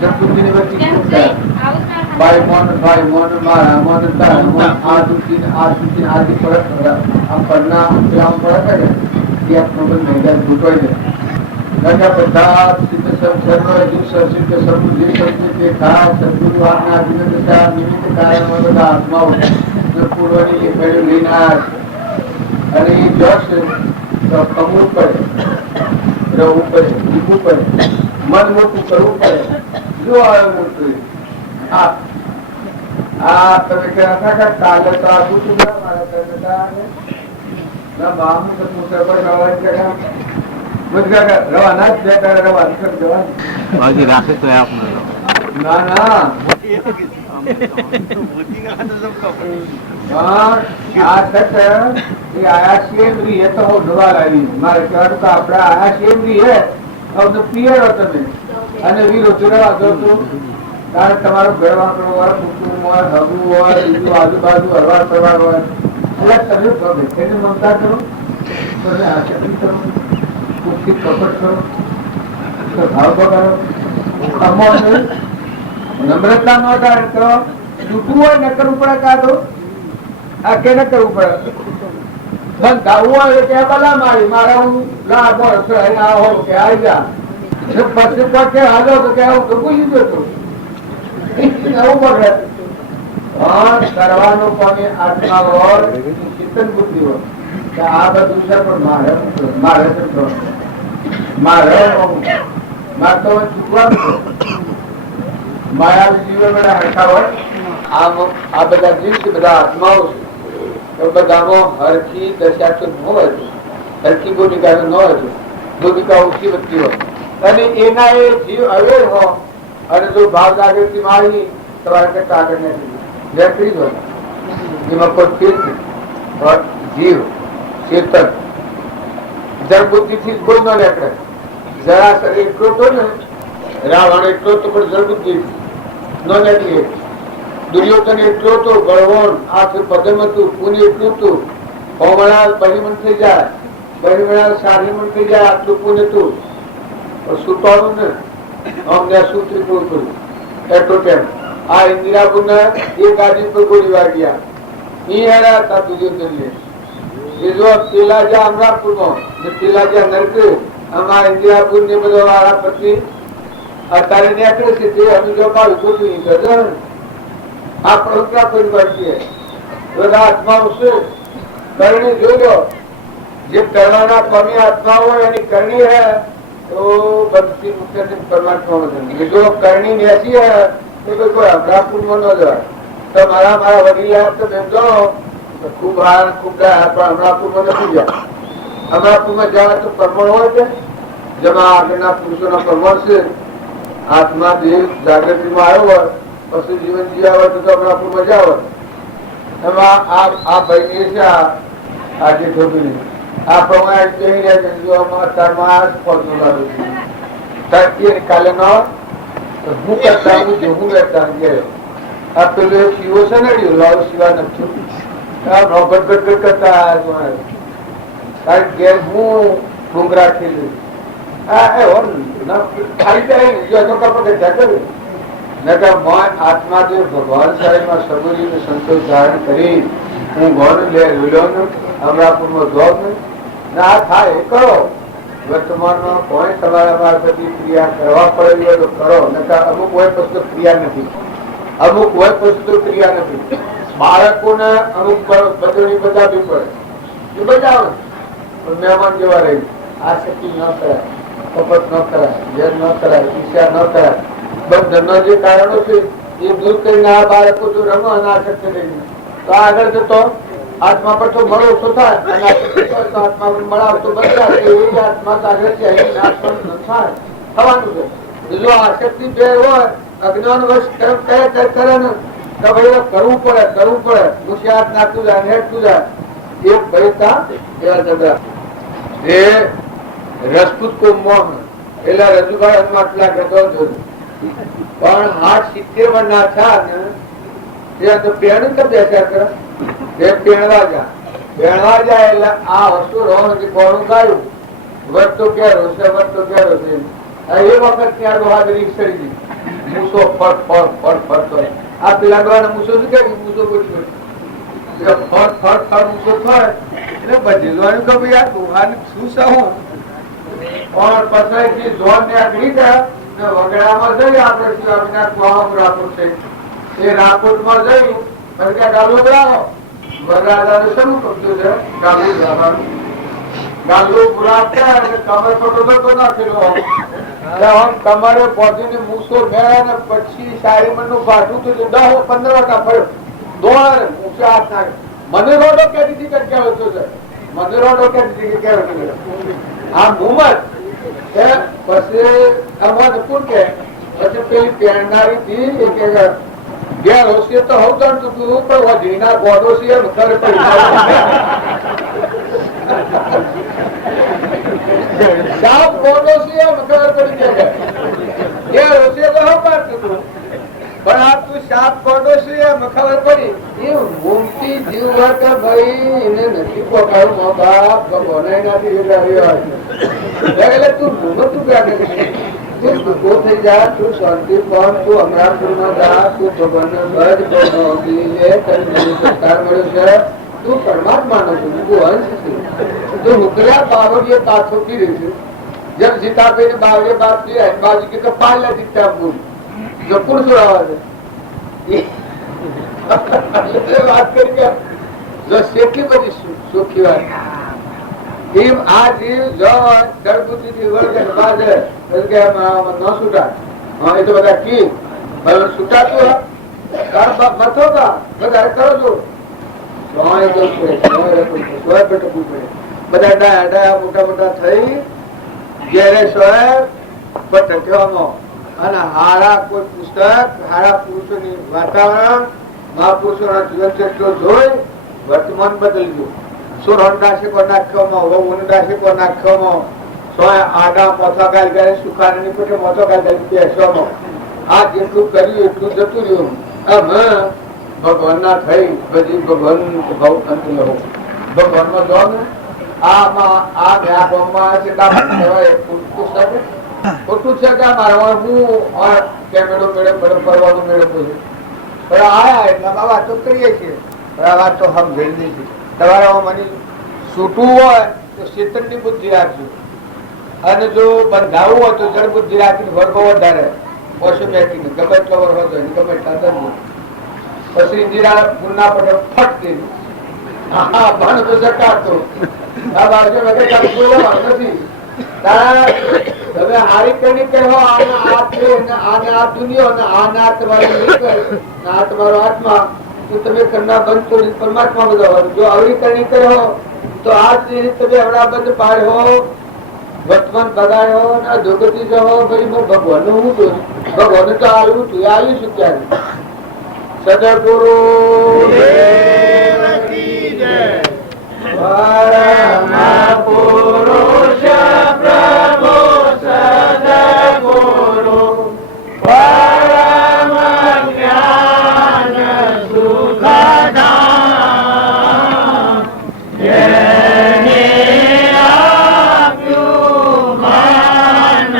જળ બુદ્ધિ ની વચ્ચે ખૂબ ખરાબ. ભાઈ મોન મારા મોન તારા મોન આ દુઃખી આ સુધી આદિ ફરક આ પરના આમ ફરક કરે મેદાન ઘૂંટવાઈ જાય. બધા આત્માઓ પૂર્વની લઈને અને એ જશે તો કમવું પડે, રહેવું પડે, જીવવું પડે, મન મોટું કરવું પડે. જો આવે મોટું આ તમે કહેતા હતા કાલે તો આ પૂછું મારા કરતા ના બામું તો મોટા પર રવાના જ જવા રાખે તો આપને ના ના આ તક એ આયા છીએ એ તો હું ડોવા લાવી મારે કહેવાનું કે આપડે આયા છીએ હે તો પિયર તમે અને વીરો રવા દો તું કારણ તમારું ઘર વાપરો હોય, કુટુંબ હોય, હગું હોય, બીજું આજુબાજુ હરવાર ફરવાર હોય એટલે તમે એને મમતા કરો, તમે આચરણ કરો, ખુબથી કપટ કરો, ભાવ બગાડો, ખમો નહીં, નમ્રતા ન ધારણ કરો. છૂટવું હોય ન કરવું પડે કાઢો આ કે ન કરવું પડે. બંધ ગાવું હોય કે ભલા મારી મારા હું લાભ હોય કે આવી જા પછી કે હાલો તો કે આવું તો ભૂલી જતો આવું બગડે. કરવાનું કોને આત્મા હોય ચિંતન બુદ્ધિ હોય કે આ બધું છે પણ મારે મારે તો છૂટવાનું છે. માયાવી જીવો બધા હરખા હોય. આ બધા જીવ છે, બધા આત્માઓ છે, તો બધામાં હરખી દશા તો ન હોય, હરખી ભૂમિકા ન હોય, ભૂમિકા ઓછી વધતી હોય, અને એના એ જીવ અવેર હોય, અને જો ભાવ જાગૃતિ માં આવી તમારે કરતા આગળ નથી વેકરી જ હોય, એમાં કોઈ ફેર નથી. જીવ ચેતન જળ બુદ્ધિ થી કોઈ ન લેકડે. જરા શરીર એટલો તો ને રાવણ એટલો તો પણ જળ બુદ્ધિ ન લેતી. દુર્યોધન એટલો તો બળવાન હાથ પદમ હતું, પુણ્ય એટલું હતું, હોમણા બહિમણ થઈ જાય, બહિમણા સારીમણ થઈ જાય, આટલું પુણ્ય હતું. સુતારું ને અમને સૂત્રી પૂરું કર્યું એટલો ટાઈમ. આ ઇન્દિરાપુર ને એક ગાડી પર ગોળી વાગ્યા, એ હેરા હતા દુર્યોધન. એ જો પેલા જ્યાં અમરાપુર માં પેલા જ્યાં નરક અમારા ઇન્દિરાપુર ને બધો વાળા પછી અત્યારે નીકળે છે તે અમે જો પાડું ખોટું આ પ્રવૃત્તિ કરી વાળીએ બધા આત્માઓ છે. કરણી જોજો, જે કરવાના કમી આત્મા હોય એની કરણી હે તો બધી મુખ્ય પરમાત્મા. જો કરણી બેસી હે તો કોઈ અમરાપુર માં ન જવાય. તો મારા વડીલ તો એમ જાઓ ખૂબ હાર ખૂબ અમરાપુર માં નથી જાય. અમરાપુર માં જવા તો પરમણ હોય છે, જેમાં આગળના પુરુષોના પરમણ છે. આત્મા દેહ જાગૃતિ માં આવ્યો હોય પછી જીવન જીવ્યા હોય તો અમરાપુર માં જાવ. એમાં આ ભાઈ છે આજે ઠોકરી આ પ્રમાણે કાલે ન હું કરતા હું જેવું રહેતા ગયો. આ પેલો શિવો છે ને શિવા નથી કરતા ઘેર હું ડુંગરા ખેલું આત્મા જે ભગવાન સાહેબમાં સબરીને સંતોષ ધારણ કરી હું ગોળ અમરાપુર માં જોબ ના થાય એ કરો. વર્તમાનમાં કોઈ તમારા મારફતે ક્રિયા કરવા પડેલી હોય તો કરો, નકર અમુક હોય પછી ક્રિયા નથી, અમુક હોય પછી ક્રિયા નથી. બાળકોને અમુક બદલણી બજાવવી પડે એ બજાવે, મહેમાન જેવા રહી. આ શક્તિ ન કરાય, કપટ ન કરાય, જેલ ન કરાય, ઈર્ષ્યા ન કરાય. બંધનના જે કારણો છે એ દૂર કરીને આ બાળકો જો રમો અને આસક્ત રહીને તો આગળ જતો આત્મા પર તો મળો ઓછો થાય, અને આત્મા પર મળાવ તો બદલાય. એવી આત્મા આગળ થાય થવાનું છે. જો આસક્તિ બે હોય અજ્ઞાન વશ કરે ને તો ભાઈ કરવું પડે મુશિયાત નાખતું જાય હેઠતું જાય. એક ભયતા એવા ઝઘડા એ રજપૂત કો મોહ એટલે રજુભાઈ આટલા ગધો જોયું પણ 70 વર્ષના થયા ને એ તો પેણું તો બેસ્યા કરે એ પેણવા જાય એટલે આ વસ્તુ કોણું ગાયું વટ તો કેરો છે એ વખત ત્યાં બહાદરી સરી ગઈ. મૂસો ફટ આ પેલા ડોહાના મૂસો શું કે મૂસો બોલી ફટ મૂસો થાય એટલે બધી જોવાનું કે ભાઈ આ ડોહાને શું સહું પણ પછી જોન ને આગળી ગયા વગડામાં જઈ આપણે રાપુર છે એ રાપુર માં જઈ ગાલો બોલાવો વગડાને શરૂ કરતું છે ગાલો બોલાવતા કમર પટો નાખેલો કમરે પહોંચીને મૂસો ગયા ને પછી શાયરી નું ફાટું તો 10-15 વાટા ફર્યો દોડ મૂસે હાથ નાખે. મને રોડો કે દીધી કે ક્યાં હતો છે મને રોડો કે દીધી કે ક્યાં હતો આ મુમત પછી અમારે કોણ કે પછી પેલી પહેરનારી થી ઘેર હોશિયર તો હું જાણતું તું પણ વધીના ગોડો છે એમ ખરે સાપ ગોડો છે એમ ખબર પડી જાય ઘેર હોશિયર તો હું પાડતું તું પણ આ તું સાપ ગોડો છે એમ ખબર પડી. એ મૂર્તિ જીવ કે ભાઈ એને નથી પકાયું મા બાપ બનાવી નથી એટલે તું તું ક્યાં તું ભૂખો થઈ જા, તું શાંતિ પણ તું અમરાપુરમાં જા, તું ભગવાનને સરકાર મળ્યો છે, તું પરમાત્મા નથી, તું અંશ છે. તું ઉકળ્યા બાવળીએ પાછોટી રહીશું જેમ સીતાભાઈ ને બાવળીએ બાપ થી બાજુ કે પાલ્યા દીકતા ભૂલ જો કોણ સુરાવા છે વાત કરી કે જો કેટલી બધી સુખી વાત એમ આ જીવ જળબુદ્ધિ થી વર્ગ બાદ ન છૂટા એ તો બધા કી હવે છૂટાતું તાર બાપ મથો કા વધારે કરો છો સોય જવું પડે સોય રખવું પડે સોય ભટકવું પડે બધા ડાયા ડાયા મોટા મોટા થઈ ઘેરે સોય ભટક્યોમાં અને હારા કોઈ પુસ્તક હારા પુરુષોની વાતાવરણ મહાપુરુષોના જીવન ચરિત્રો જોઈ વર્તમાન બદલી ગયું સુરણ દાશકો નાખ્યોમાં વહુને દાશકો નાખ્યોમાં સોય આડા મોથા ગાલ ગાલે સુખાની પેટે મોથો ગાલ ગાલી બેસવામાં આ જેટલું કર્યું એટલું જતું રહ્યું અમે ભગવાન ના થઈ બધી ભગવાન ભાવ અંત લો ભગવાન માં જો ને આમાં આ વ્યાપમાં છે ખોટું છે કે મારા હું કેમેરો મેળો ફરવાનો મેળો બોલું પણ આયા એટલે વાતો કરીએ છીએ આ વાત તો સમજાઈ દઈ છે તમારા મને છૂટવું હોય તો શેતનની બુદ્ધિ રાખજો અને જો બંધાવવું હોય તો જળ બુદ્ધિ રાખીને વર્ગો વધારે ઓટોમેટિક ગમે એટલો વર્ગ હોય ગમે એટલા દરવું પછી ઇન્દિરા ગુના પર ફટ દેવું હા ભણ તો શકાતો આ બાજુ નથી તમે હારી કરી કહો આ છે આને આ દુનિયા અને આ ના તમારો આત્મા તમે કરના બંધ કરી પરમાત્મા બધા જો આવડી કરણી કરો તો આ તમે હમણાં બંધ પાડ્યો વર્તમાન બગાડ્યો અને દુર્ગતિ જવો ભાઈ ભગવાન નું હું જોયું ભગવાન તો આવ્યું તું આવી શું ક્યારે સદગુરુ પરમ પુરુષ પ્રભુ સદગુરુ પરમ જ્ઞાન સુખદાન જેને આપ્યું મન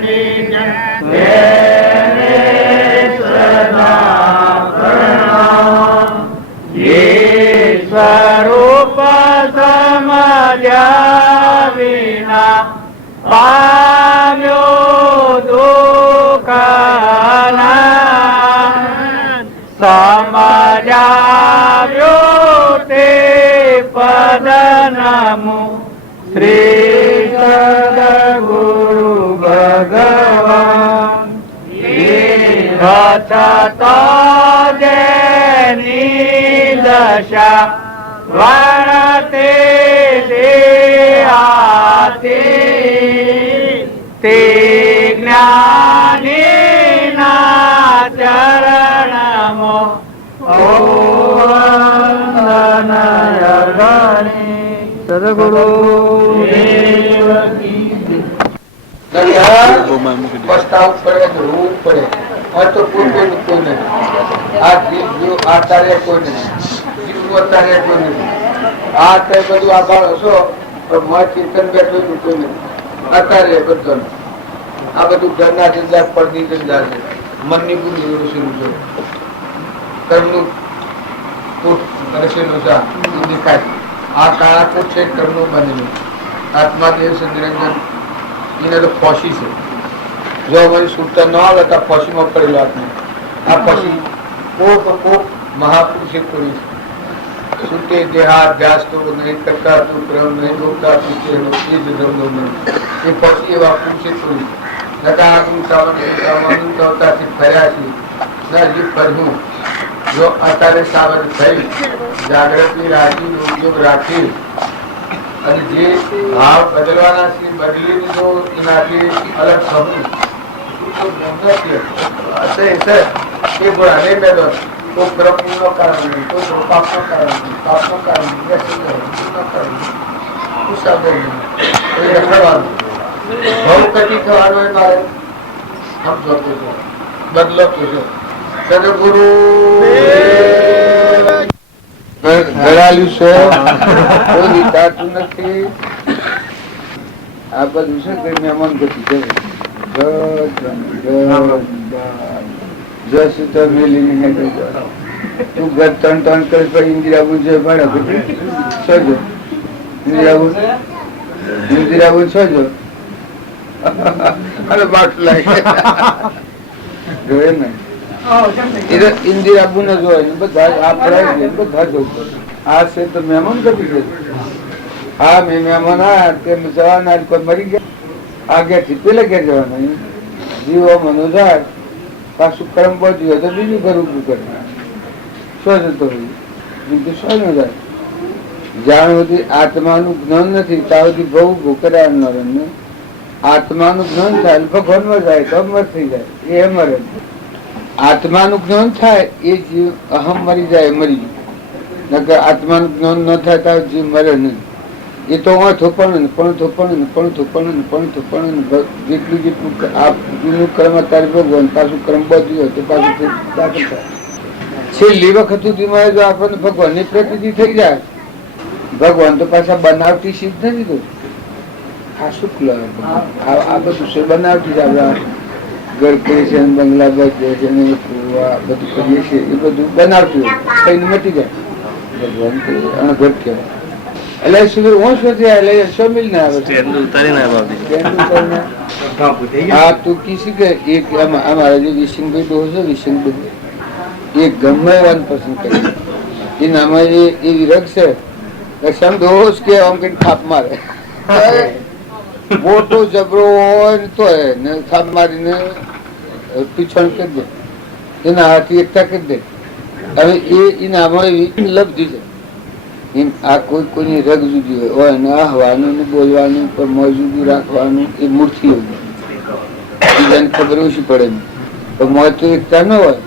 નિજ તેને સદા પ્રણામ સ્વરૂપ સમજ્યા વિના પામ્યો દુઃખના સમજાવ્યો તે પદ નમો શ્રી સદગુરુ ભગવાન રચતો જેની દશા વરતે દેહાતી તે જ્ઞાનીના ચરણમો સદગુરુ પસ્તાવ પડે રોવું પડે તો કોઈ કોઈ નહીં આ જીવ આચાર્ય કોઈ નહીં જીવ કોઈ નહીં આ કઈ બધું આભાર હશો પણ મત ચિંતન બેઠું કોઈ નહીં અત્યારે બધું આ બધું ઘરના જંજાર પડની જંજાર છે મનની બુદ્ધિ ઋષિનું છે કર્મનું ઋષિનું છે દેખાય આ કાળા કોટ છે કર્મનું બનેલું આત્મા દેવ સંનિરંજન એને તો ફોસી છે જો અમારી સુરતા ન આવે તો ફોસીમાં પડેલો આત્મા આ ફોસી કોક મહાપુરુષે કરી સુતે દેહાધ્યાસ તો નહીં કરતા તું ક્રમ નહીં ડોકતા પીછે એ જ ધર્મનો નહીં એ ફોસી એવા પુરુષે કરી નકામતાથી ફર્યા છે નજીક ફર્યું જો અત્યારે સાવધ થઈ જાગૃતિ રાખી યોગ રાખી અને જે ભાવ બદલવાના છે બદલીને જો એનાથી અલગ થવું એ ભણાને મેદો તો કર્મનું કારણ નહીં તો પાપનું કારણ નહીં પાપનું કારણ રખડવાનું બહુ કટી થવાનું હોય મારે સમજો બદલો છે સદગુરુ ઘડાલ્યું છે કોઈ વિચારતું નથી આ બધું છે કઈ મહેમાન ગતિ છે જસ તો મેલી તું ઘર ત્રણ કરી પછી ઇન્દિરાબુ છે ભાડા પછી સજો ઇન્દિરાબુ સજો અને બાટ લાગે જોયે ને ઇન્દિરાબુ ને જોયે બધા આપણે બધા જોયું આ છે તો મહેમાન ગતિ છે હા મેં મહેમાન આ તેમ જવાના કોઈ મરી ગયા આગળ થી પેલે ઘેર જવાના જીવો મનોજાર પાછું કર્મ બધું હોય તો બીજું ઘર ઉભું કરે શું જતો હોય બીજું શું ન જાય જ્યાં સુધી આત્માનું જ્ઞાન નથી ત્યાં સુધી બહુ ભૂકર્યા નરને આત્માનું જ્ઞાન થાય ભગવાનમાં જાય તો અમર થઈ જાય એ મરે આત્માનું જ્ઞાન થાય એ જીવ અહમ મરી જાય મરી નકર આત્માનું જ્ઞાન ન થાય તો જીવ મરે નહીં એ તો થોપણ જેટલું જેટલું જૂનું કર્મ અત્યારે ભગવાન પાછું કર્મ બધું હોય તો પાછું દાખલ થાય છેલ્લી વખત સુધીમાં જો આપણને ભગવાનની પ્રતિતિ થઈ જાય ભગવાન તો પાછા બનાવટી સિદ્ધ નથી તો આ શુક્લ આ બધું છે બનાવટી જ આપણા ઘર કરીએ છીએ બંગલા બધે છે ને બધું કરીએ છીએ એ બધું બનાવતું હોય કઈને મટી જાય ભગવાન તો અણઘર કહેવાય એટલે સુધી હું શું થયા એટલે શમિલ ને આવે હા તું કીધી કે એક અમારા જે વિશિંગભાઈ ડોહ છે વિશિંગભાઈ એ ગમે એવાનું પસંદ કરે એનામાં એ વિરગ છે સમ દોષ કે આમ કઈ થાપ મારે મોટો જબરો હોય તો ને થાપ મારીને પીછણ કરી દે એના હાથી એકઠા કરી દે હવે એનામાં એવી લબ્ધી છે આ કોઈ કોઈની રગ જુદી હોય ને આહવાનું ને બોલવાનું પર મોજુદું રાખવાનું એ મૂર્તિ હોય બીજાને ખબર ઓછી પડે પણ મોજ તો એકતા ન હોય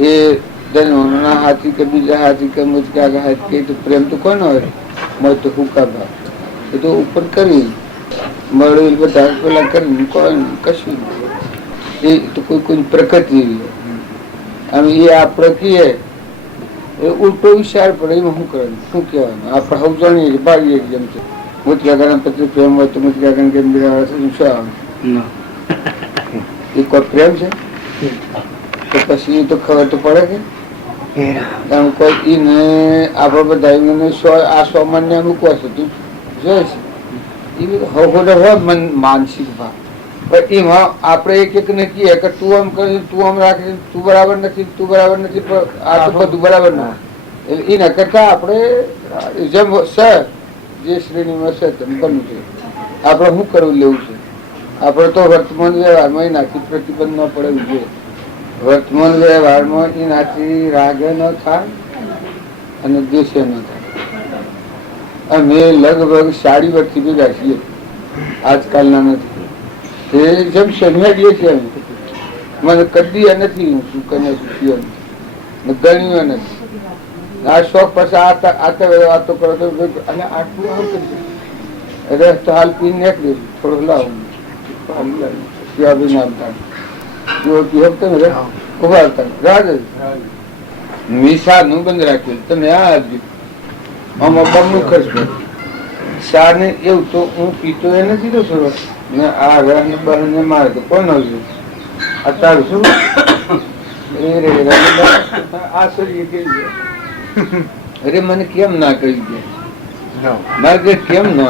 એ ધનવાના હાથી કે બીજા હાથી કે મુજકા હાથ કે તો પ્રેમ તો કોનો હોય મોજ તો હુકા ભાવ એ તો ઉપર કરી મળેલ બધા પેલા કરીને કોઈ કશું એ તો કોઈ પ્રકૃતિ એવી આમ એ આપણે કહીએ એ ઉલટો વિચાર પડે એમાં શું કરવાનું શું કહેવાનું આપણે હવે જાણીએ બાળીએ જેમ છે મોતિયા ગણપતિ પ્રેમ હોય તો મોતિયા ગણ કેમ બિરાવે છે શું આવે એ કોઈ પ્રેમ છે તો પછી એ તો ખબર તો પડે કે કોઈ એને આપણે બધા આ સોમાન્ય મૂકવા છે તું જોઈ છે એ હોય માનસિક ભાવ પણ એમાં આપણે એક એક ને કહીએ કે તું આમ કરી તું આમ રાખી તું બરાબર નથી પણ આ તો બધું બરાબર ના એટલે એના કરતા આપણે જેમ છે જે શ્રેણીમાં છે તેમ બનવું છે આપણે શું કરવું લેવું છે આપણે તો વર્તમાન વ્યવહારમાં એનાથી પ્રતિબંધ ન પડવું જોઈએ વર્તમાન વ્યવહારમાં એનાથી રાગ ન થાય અને દ્વેષ ન થાય અમે લગભગ 60 વર્ષથી ભેગા છીએ આજકાલના નથી જેમ સમજાવીએ છીએ મને કદી નથી હું શું કને સુખીઓ ગણ્યું નથી આ શોખ પછી આતા વાતો કરો તો અને આટલું આમ કરી રસ તો હાલ પીને નીકળી થોડું લાવું મીસા નું બંધ રાખ્યું તમે આ આમાં બમનું ખર્ચ કર્યું શા ને એવું તો હું પીતો એ નથી તો થોડો આ રન બહને મારે તો કોણ આવશે અત્યારે શું આ શરીર કેવી અરે મને કેમ ના કહી દે મારે ઘરે કેમ ન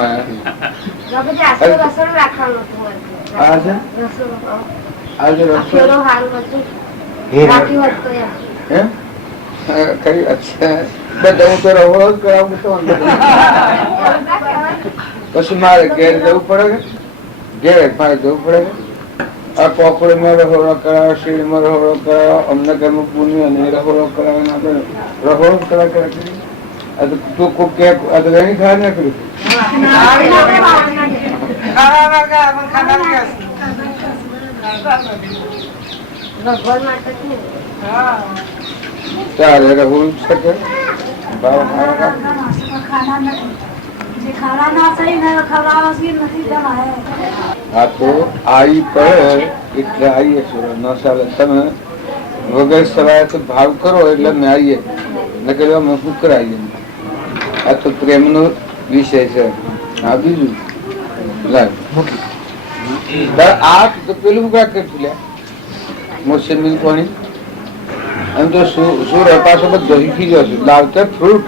પછી મારે ઘેર જવું પડે ઘેર મારે જવું પડે આ કોકડે માં રહોડો કરાવો શેરીમાં રહોડો કરાવો અમને ઘરમાં પૂની અને રહોડો કરાવીને આપણે રહોડો કરા કરી તું કોક કે એની ખાર ના કર્યું ત્યારે રહોડું શકે ભાવ આ તો આઈ પડે એટલે આવીએ ન ચાલે તમે વગર સવારે તો ભાવ કરો એટલે અમે આવીએ નકર અમે શું કરાવીએ આ તો પ્રેમ નો વિષય છે આ બીજું આ તો પેલું કા કરતું લ્યા મોસમી પાણી એમ તો શું પાછો બધો શીખી જશે લાવતા ફ્રૂટ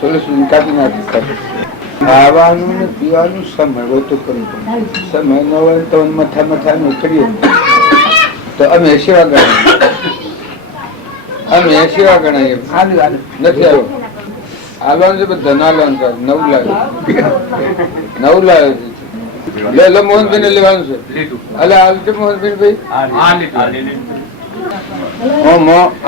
સોલ્યુશન કાપી નાખી ખાવાનું ને પીવાનું સમય હોય તો કરવું પડે સમય ન હોય તો મથા નું કરીએ તો અમે સેવા ગણાવીએ નથી આવ્યો હાલવાનું છે બધા ના લેવાનું નવું લાવે લે મોહનભાઈ ને લેવાનું છે એટલે હાલ છે મોહનભાઈ ભાઈ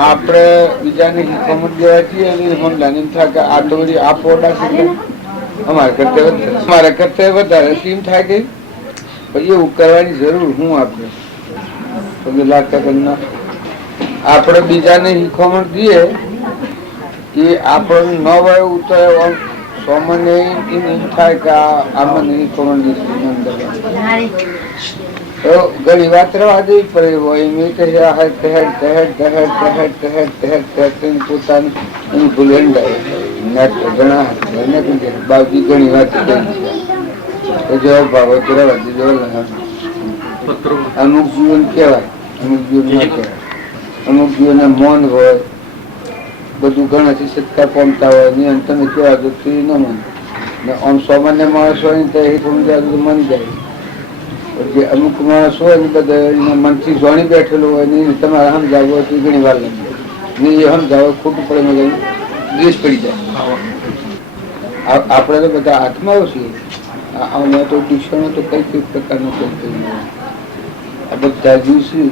આપણે બીજાને શીખવણ દેવા છીએ અને સમજાને થાય કે આ તો વળી આ પોડા છે અમારા કરતા વધારે સીમ થાય કે પછી એવું કરવાની જરૂર હું આપણે પગે લાગતા કરના આપણે બીજાને શીખવણ દઈએ કે આપણને ન હોય એવું તો સોમને એમ થાય કે આમાં શીખવણ ઘણી વાત રવા દેવી પડે હોય પોતાનું એની ભૂલ ઘણા બાવજી ઘણી વાત જવાબ ભાવ અમુક જીવન કહેવાય અમુક જીવન ના કહેવાય અમુક જીવન મૌન હોય બધું ઘણાથી સત્કાર પામતા હોય ને તમે કેવા તો ન મને આમ સામાન્ય માણસ હોય ને તો એ થોડું જાજુ મન જાય જે અમુક માણસ હોય ને બધા મનથી જોણી બેઠેલું હોય ને તમારે સમજાવવું હોય તો ઘણી વાર લાગે ને એ સમજાવો ખોટું પડે મને દ્વેષ પડી જાય આપણે તો બધા હાથમાં છીએ અમે તો દુષણો તો કઈ પ્રકારનું કોઈ આ બધા દિવસે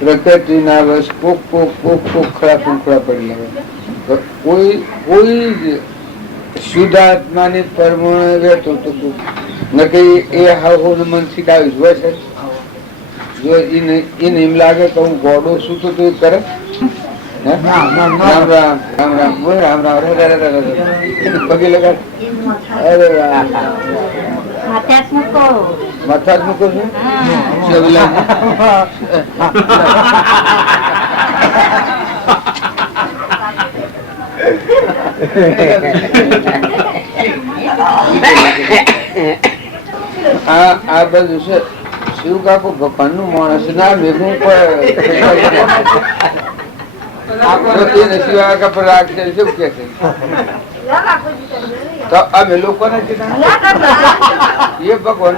પ્રકૃતિના બસ કોક ખરા પૂંખડા પડી આવે કોઈ શુદ્ધ આત્માની પરમાણુ રહેતો તો નકરી એ હાવ મન શીખાવી હોય છે જો એને એમ લાગે કે હું ગોડો શું તો એ કરે રામ રામ રામ રામ રામ રામ રામ પગે લગા અરે માથા જ મૂકો છો આ બધું છે શિવ કાકુ ભગવાન નું માણસ ના ભેગું શું કે છે તો અમે લોકો એ ભગવાન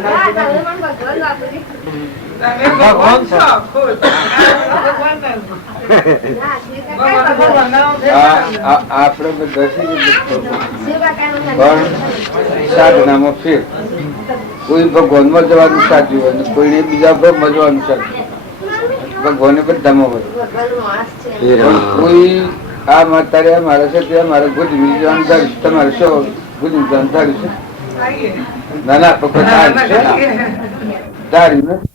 આપડે બધા સાધનામાં ફેર કોઈ ભગવાન માં જવાનું સાચું હોય ને કોઈને બીજા ભગવાન જવાનું સાચું ભગવાન બધામાં હોય કોઈ આ માતારે મારે છે તે મારે ગુજરી જવાનું ધારીશ તમારે શું ગુજરી જવાનું ધારીશ ના ના પકડ ધારી